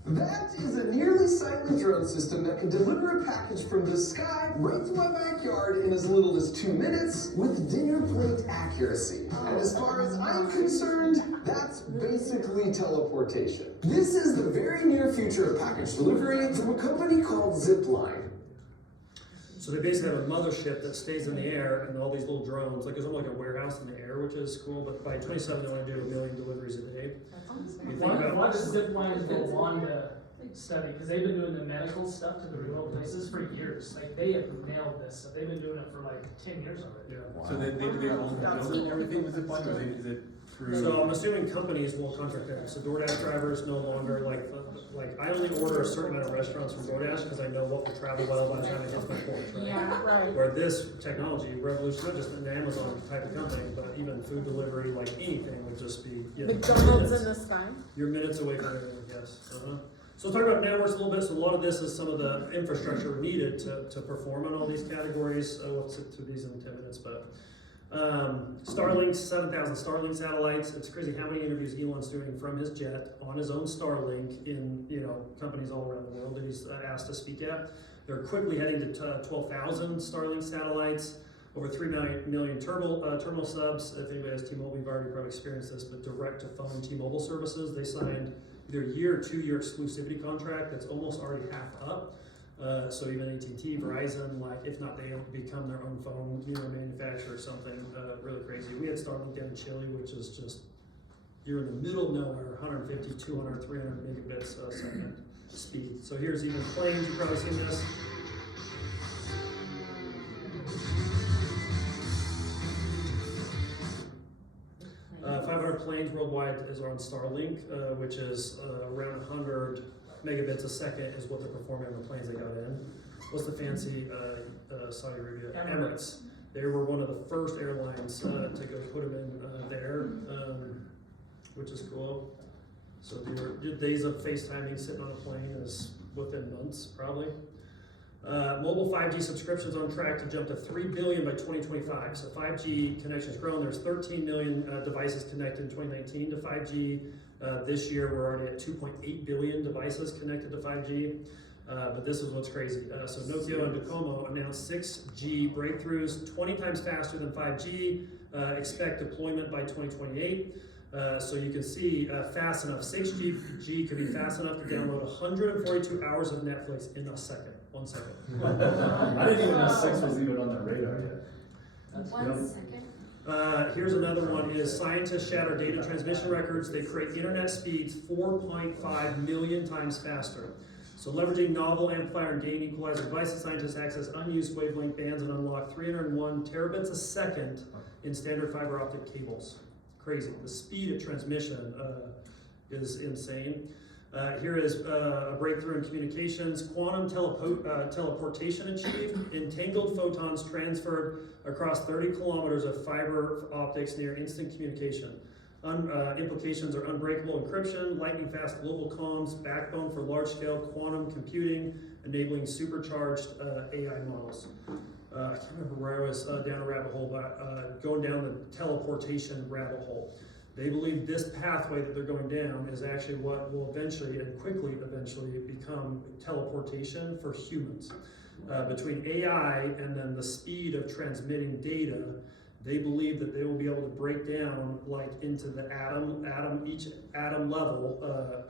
That is a nearly silent drone system that can deliver a package from the sky right to my backyard in as little as 2 minutes with dinner plate accuracy. And as far as I'm concerned, that's basically teleportation. This is the very near future of package delivery from a company called Zipline. So they basically have a mothership that stays in the air, and all these little drones, like there's almost like a warehouse in the air, which is cool, but by 27 they want to do 1 million deliveries a day. You think about Why does Zipline go on to study? Because they've been doing the medical stuff to the remote places for years. Like, they have nailed this stuff. They've been doing it for like 10 years already. Yeah. So they own the building and everything with Zipline, or is it through? So I'm assuming companies will contract that. So DoorDash drivers no longer like I only order a certain amount of restaurants from DoorDash because I know what will travel well by the time it hits my porch, right? Yeah. Right. Where this technology revolution, not just an Amazon type of company, but even food delivery, like anything would just be McDonald's minutes. in the sky. You're minutes away from everything, yes. So let's talk about networks a little bit. So a lot of this is some of the infrastructure needed to perform in all these categories. We'll sit through these in 10 minutes, but Starlink, 7,000 Starlink satellites. It's crazy how many interviews Elon's doing from his jet on his own Starlink in companies all around the world that he's asked to speak at. They're quickly heading to 12,000 Starlink satellites. Over 3 million terminal subs. If anybody has T-Mobile, we've already probably experienced this, but direct-to-phone T-Mobile services, they signed either a year or 2-year exclusivity contract that's almost already half up. So even AT&T, Verizon, like if not, they become their own phone manufacturer or something really crazy. We had Starlink down in Chile, which is just, you're in the middle of nowhere, 150, 200, 300 megabits a second speed. So here's even planes, you've probably seen this. planes worldwide are on Starlink, which is around 100 megabits a second is what they're performing on the planes they got in. What's the fancy Saudi Arabia? Emirates. They were one of the first airlines to go put them in there, which is cool. So your days of FaceTiming sitting on a plane is within months, probably. Mobile 5G subscriptions on track to jump to 3 billion by 2025. So 5G connections grown. There's 13 million devices connected in 2019 to 5G. This year, we're already at 2.8 billion devices connected to 5G. But this is what's crazy. So Nokia and Docomo announced 6G breakthroughs, 20 times faster than 5G. Expect deployment by 2028. So you can see fast enough. 6G could be fast enough to download 142 hours of Netflix in a second. 1 second. I didn't even know 6 was even on the radar yet. 1 second. Here's another one is scientists shatter data transmission records. They create internet speeds 4.5 million times faster. So leveraging novel amplifier and gain equalizer devices, scientists access unused wavelength bands and unlock 301 terabits a second in standard fiber optic cables. Crazy. The speed of transmission is insane. Here is a breakthrough in communications. Quantum teleportation achieved. Entangled photons transferred across 30 kilometers of fiber optics near instant communication. Implications are unbreakable encryption, lightning fast global comms, backbone for large scale quantum computing, enabling supercharged AI models. I can't remember where I was down a rabbit hole, but going down the teleportation rabbit hole. They believe this pathway that they're going down is actually what will eventually and quickly eventually become teleportation for humans. Between AI and then the speed of transmitting data, they believe that they will be able to break down like into the each atom level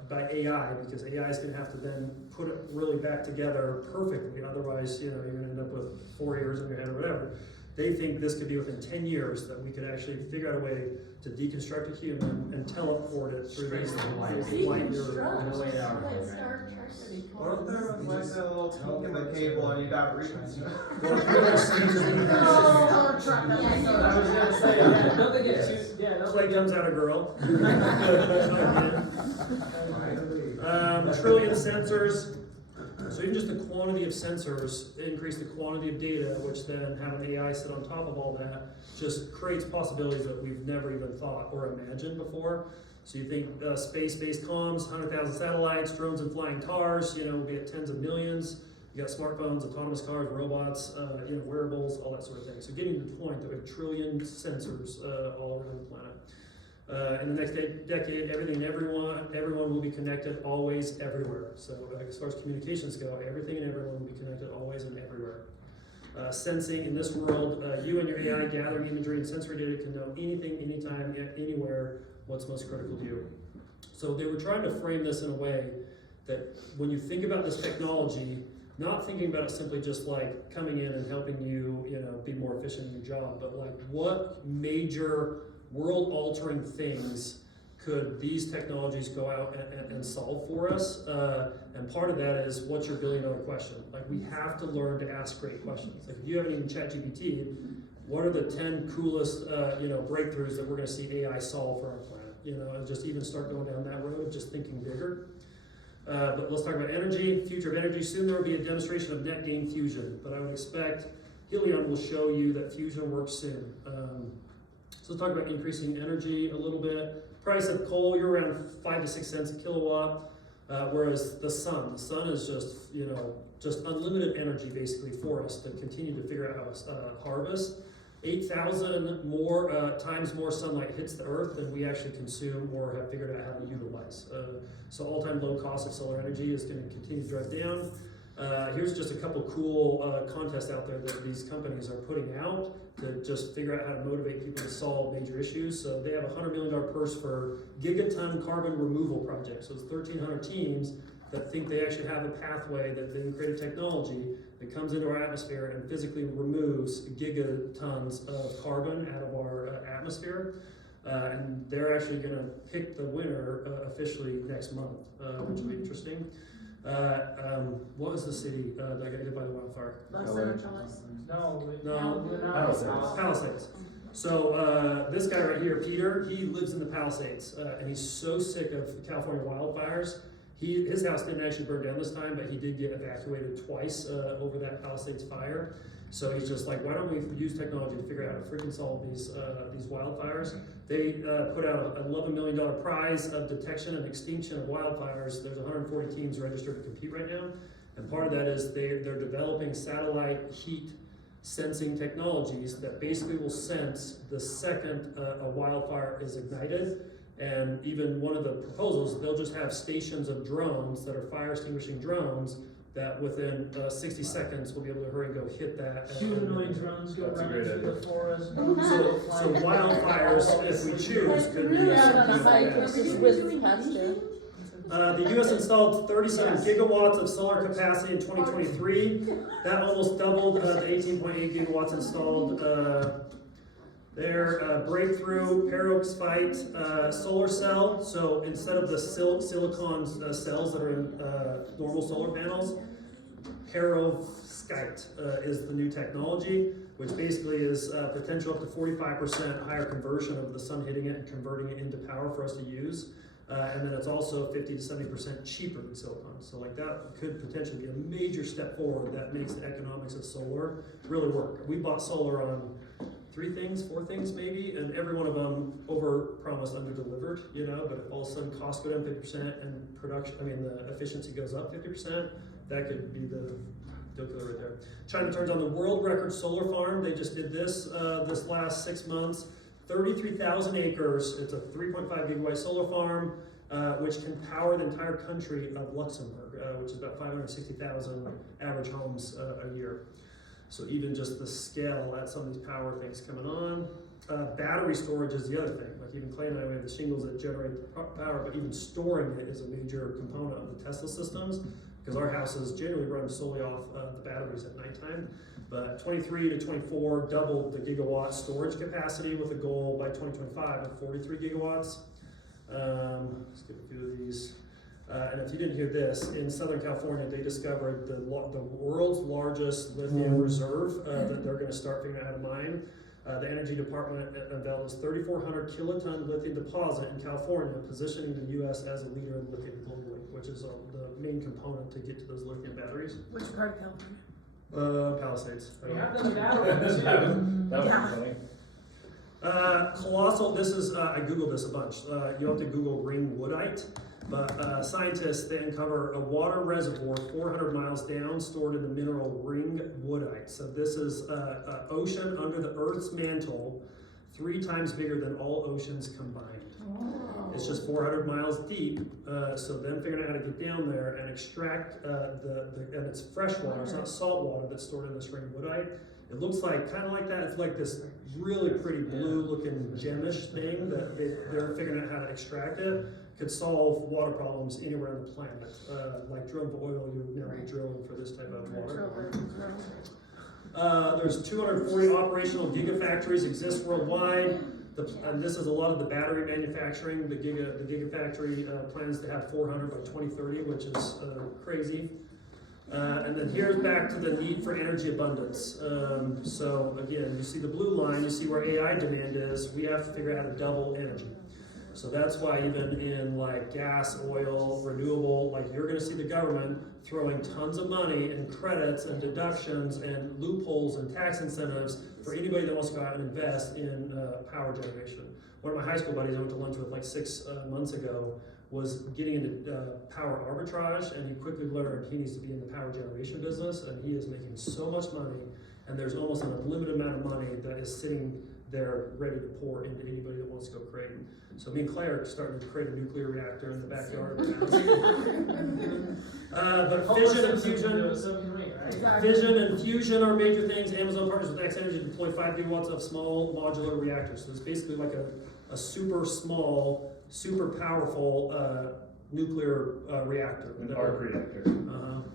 by AI, because AI is going to have to then put it really back together perfectly. Otherwise, you're going to end up with 4 ears in your head or whatever. They think this could be within 10 years that we could actually figure out a way to deconstruct a human and teleport it through these light years. Or there was like a little tweak in the cable and you got frequency. Clay comes out a girl. Trillion sensors. So even just the quantity of sensors increase the quantity of data, which then have an AI sit on top of all that, just creates possibilities that we've never even thought or imagined before. So you think space-based comms, 100,000 satellites, drones and flying cars, we'll be at tens of millions. You got smartphones, autonomous cars, robots, wearables, all that sort of thing. So getting to the point that we have trillion sensors all over the planet. In the next decade, everything and everyone will be connected always, everywhere. So as far as communications go, everything and everyone will be connected always and everywhere. Sensing in this world, you and your AI gathering imagery and sensory data can know anything, anytime, anywhere, what's most critical to you. So they were trying to frame this in a way that when you think about this technology, not thinking about it simply just like coming in and helping you, be more efficient in your job, but like what major world-altering things could these technologies go out and solve for us? And part of that is, what's your billion-dollar question? Like, we have to learn to ask great questions. Like, if you haven't even ChatGPT, what are the 10 coolest, breakthroughs that we're going to see AI solve for our planet? And just even start going down that road, just thinking bigger. But let's talk about energy, future of energy. Soon there will be a demonstration of net gain fusion, but I would expect Helion will show you that fusion works soon. So let's talk about increasing energy a little bit. Price of coal, you're around 5 to 6 cents a kilowatt, whereas the sun is just, just unlimited energy basically for us to continue to figure out how to harvest. 8,000 times more sunlight hits the earth than we actually consume or have figured out how to utilize. So all-time low cost of solar energy is going to continue to drive down. Here's just a couple cool contests out there that these companies are putting out to just figure out how to motivate people to solve major issues. So they have a $100 million purse for gigaton carbon removal project. So it's 1,300 teams that think they actually have a pathway that they can create a technology that comes into our atmosphere and physically removes gigatons of carbon out of our atmosphere. And they're actually going to pick the winner officially next month, which will be interesting. What was the city that got hit by the wildfire? Los Angeles. No. Palisades. So this guy right here, Peter, he lives in the Palisades, and he's so sick of California wildfires. His house didn't actually burn down this time, but he did get evacuated twice over that Palisades fire. So he's just like, why don't we use technology to figure out how to freaking solve these wildfires? They put out an $11 million prize of detection and extinction of wildfires. There's 140 teams registered to compete right now. And part of that is they're developing satellite heat sensing technologies that basically will sense the second a wildfire is ignited. And even one of the proposals, they'll just have stations of drones that are fire extinguishing drones that within 60 seconds will be able to hurry and go hit that. Humanoid drones go That's a running great through idea. the forest. So wildfires, if we choose, could be something like that. The U.S. installed 37 gigawatts of solar capacity in 2023. That almost doubled the 18.8 gigawatts installed there. Breakthrough perovskite solar cell. So instead of the silicon cells that are in normal solar panels, perovskite is the new technology, which basically is potential up to 45% higher conversion of the sun hitting it and converting it into power for us to use. And then it's also 50 to 70% cheaper than silicon. So like that could potentially be a major step forward that makes the economics of solar really work. We bought solar on 4 things maybe, and every one of them over-promised, under-delivered, you know, but if all of a sudden costs go down 50% and the efficiency goes up 50%, that could be the deal killer right there. China turns on the world record solar farm. They just did this this last 6 months. 33,000 acres. It's a 3.5 gigawatt solar farm, which can power the entire country of Luxembourg, which is about 560,000 average homes a year. So even just the scale at some of these power things coming on. Battery storage is the other thing. Like even Clay and I, we have the shingles that generate the power, but even storing it is a major component of the Tesla systems, because our houses generally run solely off the batteries at nighttime. But 23 to 24 doubled the gigawatt storage capacity with a goal by 2025 of 43 gigawatts. Let's get a few of these. And if you didn't hear this, in Southern California, they discovered the world's largest lithium reserve that they're going to start figuring out how to mine. The Energy Department unveiled this 3,400 kiloton lithium deposit in California, positioning the U.S. as a leader in lithium globally, which is the main component to get to those lithium batteries. Which part of California? Palisades. We have them in Nevada too. That would be funny. Colossal, this is, I Googled this a bunch. You have to Google ring woodite, but scientists, they uncover a water reservoir 400 miles down stored in the mineral ring woodite. So this is an ocean under the Earth's mantle, 3 times bigger than all oceans combined. It's just 400 miles deep, so then figuring out how to get down there and extract and it's fresh water, it's not salt water that's stored in this ring woodite. It looks like, kind of like that, it's like this really pretty blue looking gemish thing that they're figuring out how to extract it. Could solve water problems anywhere on the planet. Like drilling for oil, you would never be drilling for this type of water. There's 240 operational gigafactories exist worldwide. And this is a lot of the battery manufacturing. The gigafactory plans to have 400 by 2030, which is crazy. And then here's back to the need for energy abundance. So again, you see the blue line, you see where AI demand is. We have to figure out how to double energy. So that's why even in like gas, oil, renewable, like you're gonna see the government throwing tons of money and credits and deductions and loopholes and tax incentives for anybody that wants to go out and invest in power generation. One of my high school buddies I went to lunch with like 6 months ago was getting into power arbitrage, and he quickly learned he needs to be in the power generation business, and he is making so much money, and there's almost an unlimited amount of money that is sitting there ready to pour into anybody that wants to go create. So me and Claire are starting to create a nuclear reactor in the backyard of the house. But fission and fusion, fission and fusion are major things. Amazon partners with X Energy to deploy 5 gigawatts of small modular reactors. So it's basically like a super small, super powerful nuclear reactor. An arc reactor,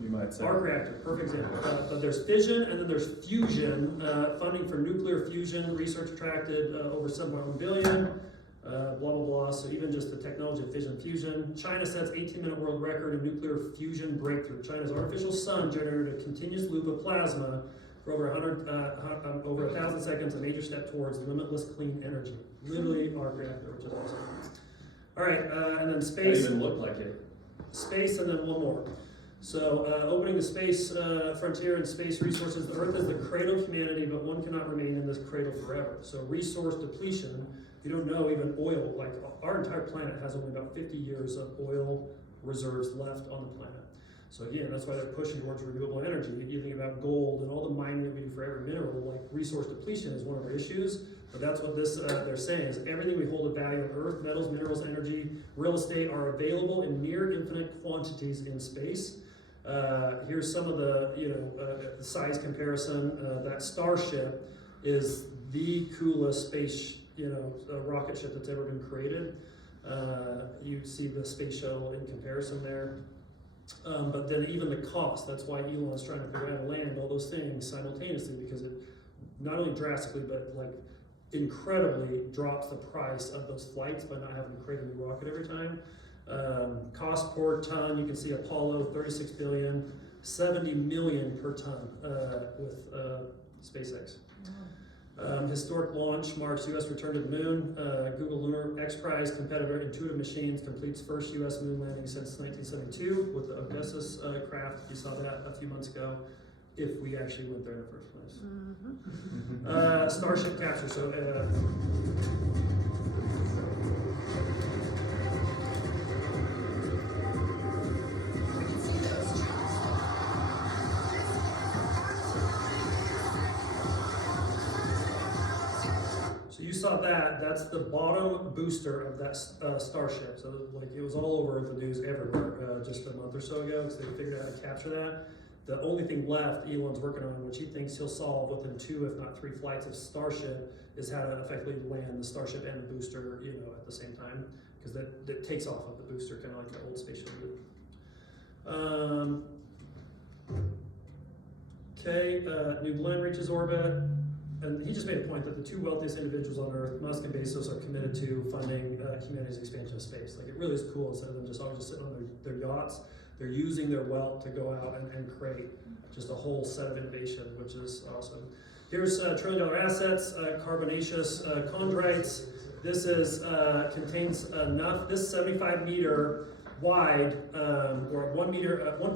you might say. Arc reactor, perfect example. But there's fission and then there's fusion. Funding for nuclear fusion research attracted over 7.1 billion. Blah, blah, blah. So even just the technology of fission fusion. China sets 18-minute world record in nuclear fusion breakthrough. China's artificial sun generated a continuous loop of plasma For over 1,000 seconds, a major step towards limitless clean energy. Literally our reactor, which is awesome. All right, and then space. That even looked like it. Space, and then one more. So, opening the space frontier and space resources. The Earth is the cradle of humanity, but one cannot remain in this cradle forever. So, resource depletion. You don't know even oil. Like our entire planet has only about 50 years of oil reserves left on the planet. So again, that's why they're pushing towards renewable energy. You think about gold and all the mining that we do for every mineral. Like resource depletion is one of our issues. But that's what this they're saying is everything we hold of value on Earth, metals, minerals, energy, real estate are available in near infinite quantities in space. Here's some of the the size comparison. That Starship is the coolest space rocket ship that's ever been created. You see the space shuttle in comparison there. But then even the cost, that's why Elon's trying to figure out how to land all those things simultaneously, because it not only drastically, but like incredibly drops the price of those flights by not having to create a new rocket every time. Cost per ton, you can see Apollo, 36 billion, 70 million per ton with SpaceX. Historic launch marks U.S. return to the moon. Google Lunar X Prize competitor Intuitive Machines completes first U.S. moon landing since 1972 with the Odysseus craft. You saw that a few months ago. If we actually went there in the first place. Mm-hmm. Starship capture. So. You saw that's the bottom booster of that Starship. So like it was all over the news everywhere just a month or so ago because they figured out how to capture that. The only thing left Elon's working on, which he thinks he'll solve within 2, if not 3 flights of Starship, is how to effectively land the Starship and the booster, at the same time, because that takes off of the booster, kind of like the old space shuttle did. New Glenn reaches orbit. And he just made a point that the 2 wealthiest individuals on Earth, Musk and Bezos, are committed to funding humanity's expansion of space. Like it really is cool instead of them just always just sitting on their yachts. They're using their wealth to go out and create just a whole set of innovation, which is awesome. Here's $1 trillion assets, carbonaceous chondrites. This contains enough. This 75-meter wide, or 1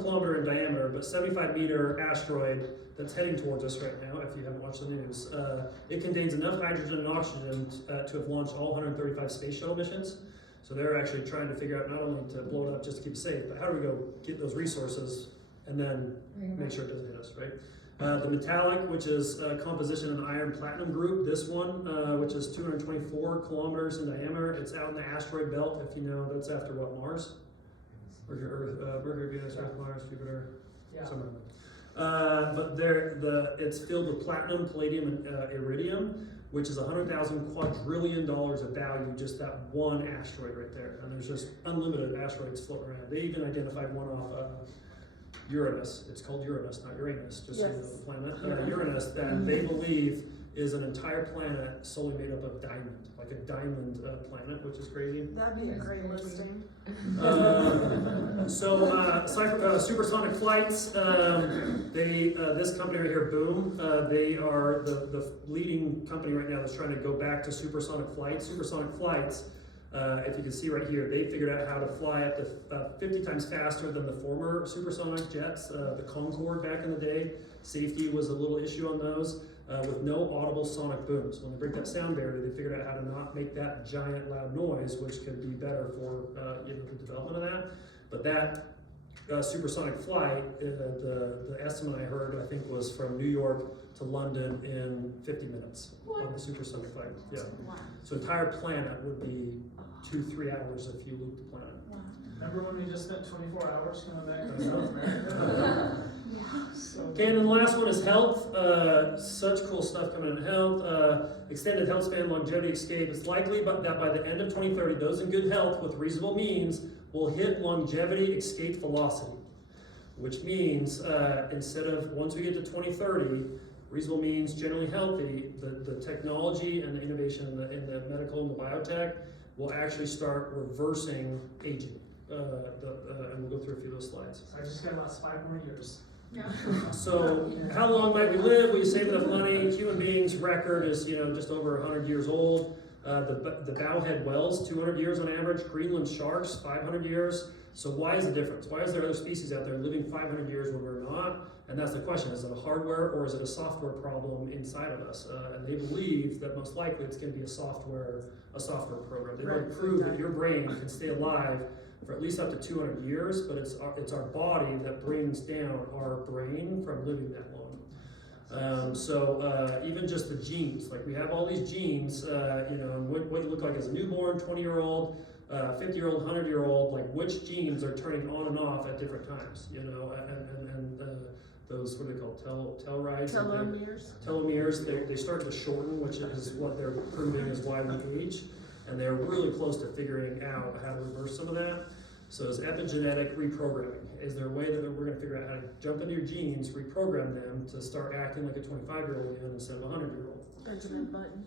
kilometer in diameter, but 75-meter asteroid that's heading towards us right now, if you haven't watched the news. It contains enough hydrogen and oxygen to have launched all 135 space shuttle missions. So they're actually trying to figure out not only to blow it up just to keep it safe, but how do we go get those resources and then make sure it doesn't hit us, right? The metallic, which is composition of an iron platinum group. This one, which is 224 kilometers in diameter. It's out in the asteroid belt, if you know, that's after what, Mars? Mercury, Venus, Earth, Mars, Jupiter, somewhere in there. But it's filled with platinum, palladium, and iridium, which is $100,000 quadrillion of value, just that one asteroid right there. And there's just unlimited asteroids floating around. They even identified one off Uranus. It's called Uranus, not Uranus, just so you know the planet. Uranus, that they believe is an entire planet solely made up of diamond, like a diamond planet, which is crazy. That'd be a great listing. Supersonic flights. This company right here, Boom, they are the leading company right now that's trying to go back to supersonic flights. Supersonic flights, if you can see right here, they figured out how to fly up to 50 times faster than the former supersonic jets, the Concorde back in the day. Safety was a little issue on those. With no audible sonic booms. When they break that sound barrier, they figured out how to not make that giant loud noise, which could be better for the development of that. But that supersonic flight, the estimate I heard, I think, was from New York to London in 50 minutes on the supersonic flight. Yeah. So entire planet would be 2-3 hours if you loop the planet. Remember when we just spent 24 hours coming back to South America? Okay, and then the last one is health. Such cool stuff coming in health. Extended health span, longevity, escape. It's likely that by the end of 2030, those in good health with reasonable means will hit longevity escape velocity, which means instead of once we get to 2030, reasonable means generally healthy, the technology and the innovation in the medical and the biotech will actually start reversing aging. And we'll go through a few of those slides. So I just got about 5 more years. So how long might we live? We save enough money. Human beings' record is, just over 100 years old. The bowhead whales, 200 years on average. Greenland sharks, 500 years. So why is the difference? Why is there other species out there living 500 years when we're not? And that's the question. Is it a hardware or is it a software problem inside of us? And they believe that most likely it's going to be a software program. They've already proved that your brain can stay alive for at least up to 200 years, but it's our body that brings down our brain from living that long. Even just the genes, like we have all these genes, and what you look like as a newborn, 20-year-old, 50-year-old, 100-year-old, like which genes are turning on and off at different times, and those, what are they called, telomeres? Telomeres, they start to shorten, which is what they're proving is why we age, and they're really close to figuring out how to reverse some of that. So is epigenetic reprogramming. Is there a way that we're going to figure out how to jump into your genes, reprogram them to start acting like a 25-year-old again instead of a 100-year-old? Benjamin Button.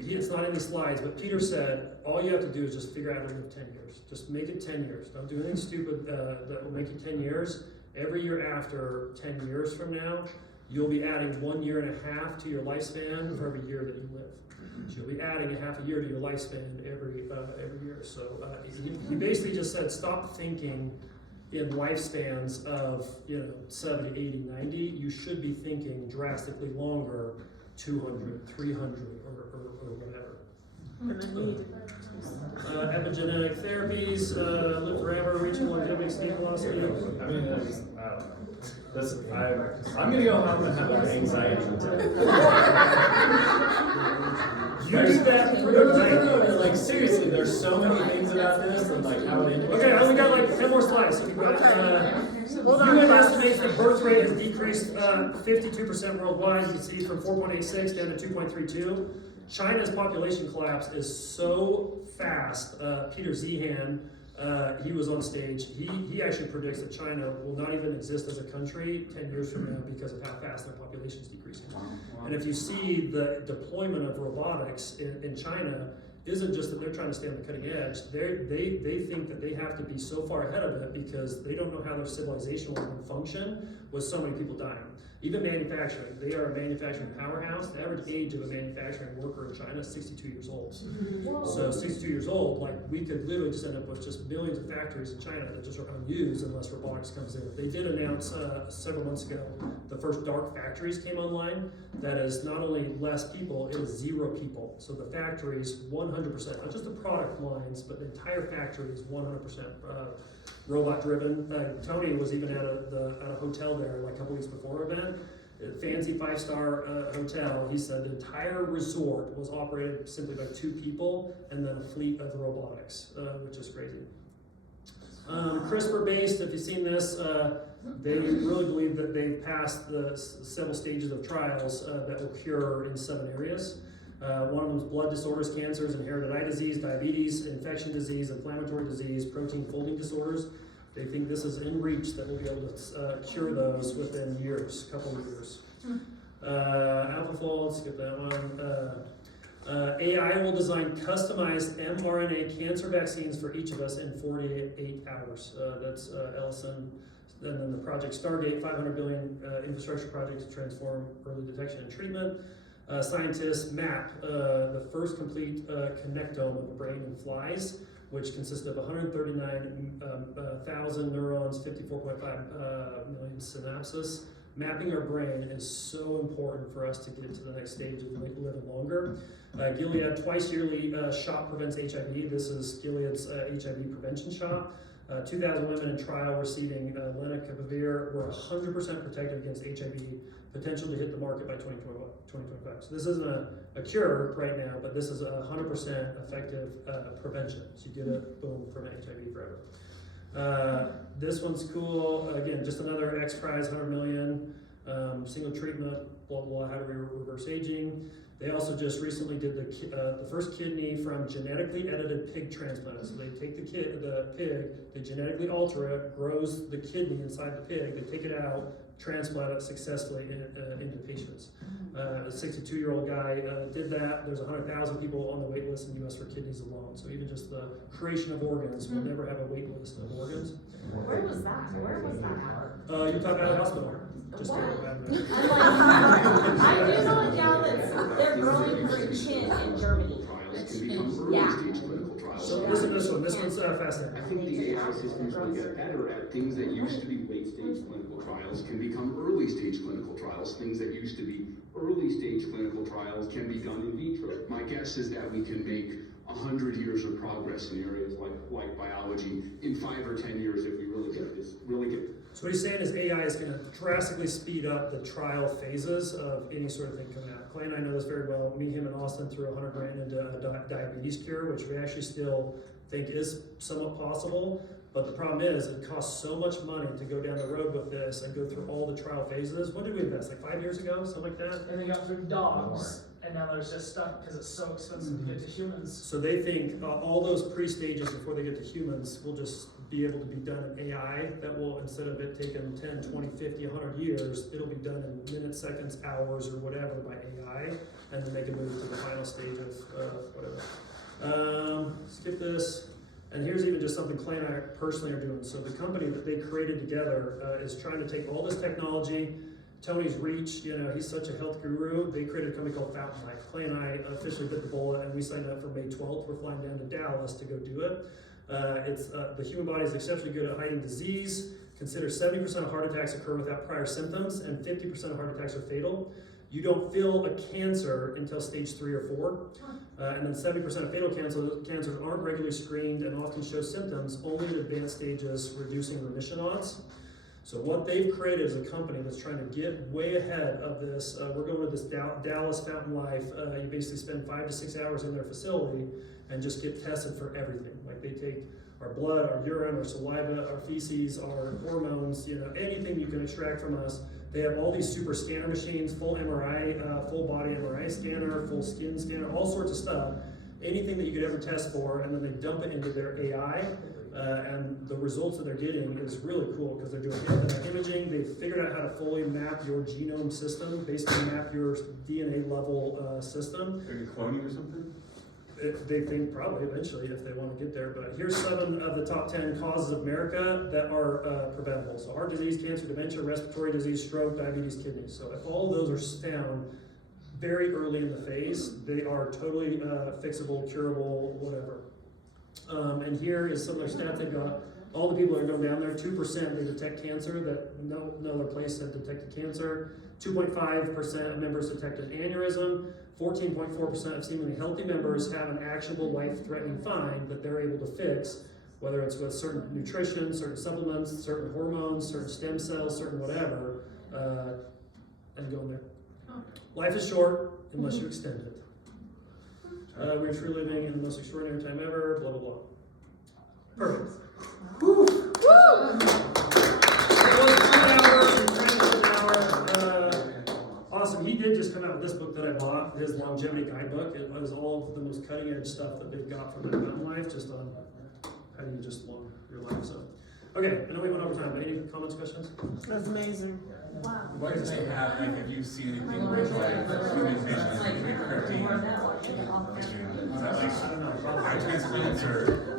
It's not in these slides, but Peter said, all you have to do is just figure out how to live 10 years. Just make it 10 years. Don't do anything stupid that will make you 10 years. Every year after 10 years from now, you'll be adding 1.5 years to your lifespan for every year that you live. So you'll be adding a half a year to your lifespan every year. So he basically just said, stop thinking in lifespans of 70, 80, 90. You should be thinking drastically longer, 200, 300, or whatever. Epigenetic therapies, live forever, reaching longevity, escape velocity. I mean, I don't know. I'm gonna go home and have an anxiety attack. You do that for your life. No, like seriously, there's so many things about this and like how it. Okay, I only got like 10 more slides. So UN estimates the birth rate has decreased 52% worldwide. You can see from 4.86 down to 2.32. China's population collapse is so fast. Peter Zihan, he was on stage. He actually predicts that China will not even exist as a country 10 years from now because of how fast their population is decreasing. Wow. And if you see the deployment of robotics in China, isn't just that they're trying to stay on the cutting edge. They think that they have to be so far ahead of it because they don't know how their civilization will even function with so many people dying. Even manufacturing, they are a manufacturing powerhouse. The average age of a manufacturing worker in China is 62 years old. Whoa. So 62 years old, like we could literally just end up with just millions of factories in China that just are unused unless robotics comes in. They did announce several months ago the first dark factories came online. That is not only less people, it is 0 people. So the factories 100%, not just the product lines, but the entire factory is 100% robot driven. Tony was even at a hotel there like a couple weeks before our event, a fancy 5-star hotel. He said the entire resort was operated simply by 2 people and then a fleet of robotics, which is crazy. CRISPR based, if you've seen this, they really believe that they've passed the several stages of trials that will cure in 7 areas. One of them is blood disorders, cancers, inherited eye disease, diabetes, infection disease, inflammatory disease, protein folding disorders. They think this is in reach that we'll be able to cure those within years, couple of years. AlphaFold, skip that one. AI will design customized mRNA cancer vaccines for each of us in 48 hours. That's Ellison. And then the project Stargate, $500 billion infrastructure project to transform early detection and treatment. Scientists map the first complete connectome of the brain in flies, which consisted of 139,000 neurons, 54.5 million synapses. Mapping our brain is so important for us to get to the next stage of living longer. Gilead twice yearly shot prevents HIV. This is Gilead's HIV prevention shot. 2,000 women in trial receiving lenacapavir were 100% protected against HIV, potential to hit the market by 2025. So this isn't a cure right now, but this is a 100% effective prevention. So you get it, boom, from HIV forever. This one's cool. Again, just another X Prize, 100 million, single treatment, blah, blah, how do we reverse aging? They also just recently did the first kidney from genetically edited pig transplant. So they take the pig, they genetically alter it, grows the kidney inside the pig, they take it out, transplant it successfully into patients. A 62-year-old guy did that. There's 100,000 people on the wait list in the US for kidneys alone. So even just the creation of organs, we'll never have a wait list of organs. Where was that? Where was that at? Utah Valley Hospital. Just What? kidding about I'm that. like, I do know a gal that's, they're growing her chin in Germany. Yeah. So listen to this one. This one's fascinating. I think the AI systems will get better at things that used to be late-stage clinical trials can become early-stage clinical trials. Things that used to be early-stage clinical trials can be done in vitro. My guess is that we can make 100 years of progress in areas like biology in 5 or 10 years if we really get this, So what he's saying is AI is going to drastically speed up the trial phases of any sort of thing coming out. Clay and I know this very well. Me, him, and Austin threw $100 grand into diabetes cure, which we actually still think is somewhat possible. But the problem is it costs so much money to go down the road with this and go through all the trial phases. When did we invest? Like 5 years ago, something like that? And they got through dogs, and now there's just stuff because it's so expensive to get to humans. So they think all those pre-stages before they get to humans will just be able to be done in AI. That will, instead of it taking 10, 20, 50, 100 years, it'll be done in minutes, seconds, hours, or whatever by AI, and then they can move to the final stage of whatever. Skip this. And here's even just something Clay and I personally are doing. So the company that they created together is trying to take all this technology. Tony's Reach, you know, he's such a health guru. They created a company called Fountain Life. Clay and I officially bit the bullet, and we signed up for May 12th. We're flying down to Dallas to go do it. The human body is exceptionally good at hiding disease. Consider 70% of heart attacks occur without prior symptoms, and 50% of heart attacks are fatal. You don't feel a cancer until stage 3 or 4. And then 70% of fatal cancers aren't regularly screened and often show symptoms only at advanced stages, reducing remission odds. So what they've created is a company that's trying to get way ahead of this. We're going to this Dallas Fountain Life. You basically spend 5 to 6 hours in their facility and just get tested for everything. Like they take our blood, our urine, our saliva, our feces, our hormones, you know, anything you can extract from us. They have all these super scanner machines, full MRI, full body MRI scanner, full skin scanner, all sorts of stuff. Anything that you could ever test for, and then they dump it into their AI. And the results that they're getting is really cool because they're doing imaging. They've figured out how to fully map your genome system, basically map your DNA level system. Are you cloning or something? They think probably eventually if they want to get there. But here's 7 of the top 10 causes of America that are preventable. So heart disease, cancer, dementia, respiratory disease, stroke, diabetes, kidneys. So if all of those are found very early in the phase, they are totally fixable, curable, whatever. And here is some of their stats they've got. All the people that are going down there, 2% they detect cancer that no other place had detected cancer. 2.5% of members detected aneurysm. 14.4% of seemingly healthy members have an actionable life-threatening find that they're able to fix, whether it's with certain nutrition, certain supplements, certain hormones, certain stem cells, certain whatever, and go in there. Life is short unless you extend it. We're truly living in the most extraordinary time ever, blah, blah, blah. Perfect. Woo! Awesome. He did just come out with this book that I bought, his longevity guidebook. It was all of the most cutting edge stuff that they've got from their Fountain Life, just on how do you just long your life. So, okay, I know we went over time, but any comments, questions? That's amazing. Wow. What does they have, like, have you seen anything with like human vision, like 13? Is that like eye transplants or?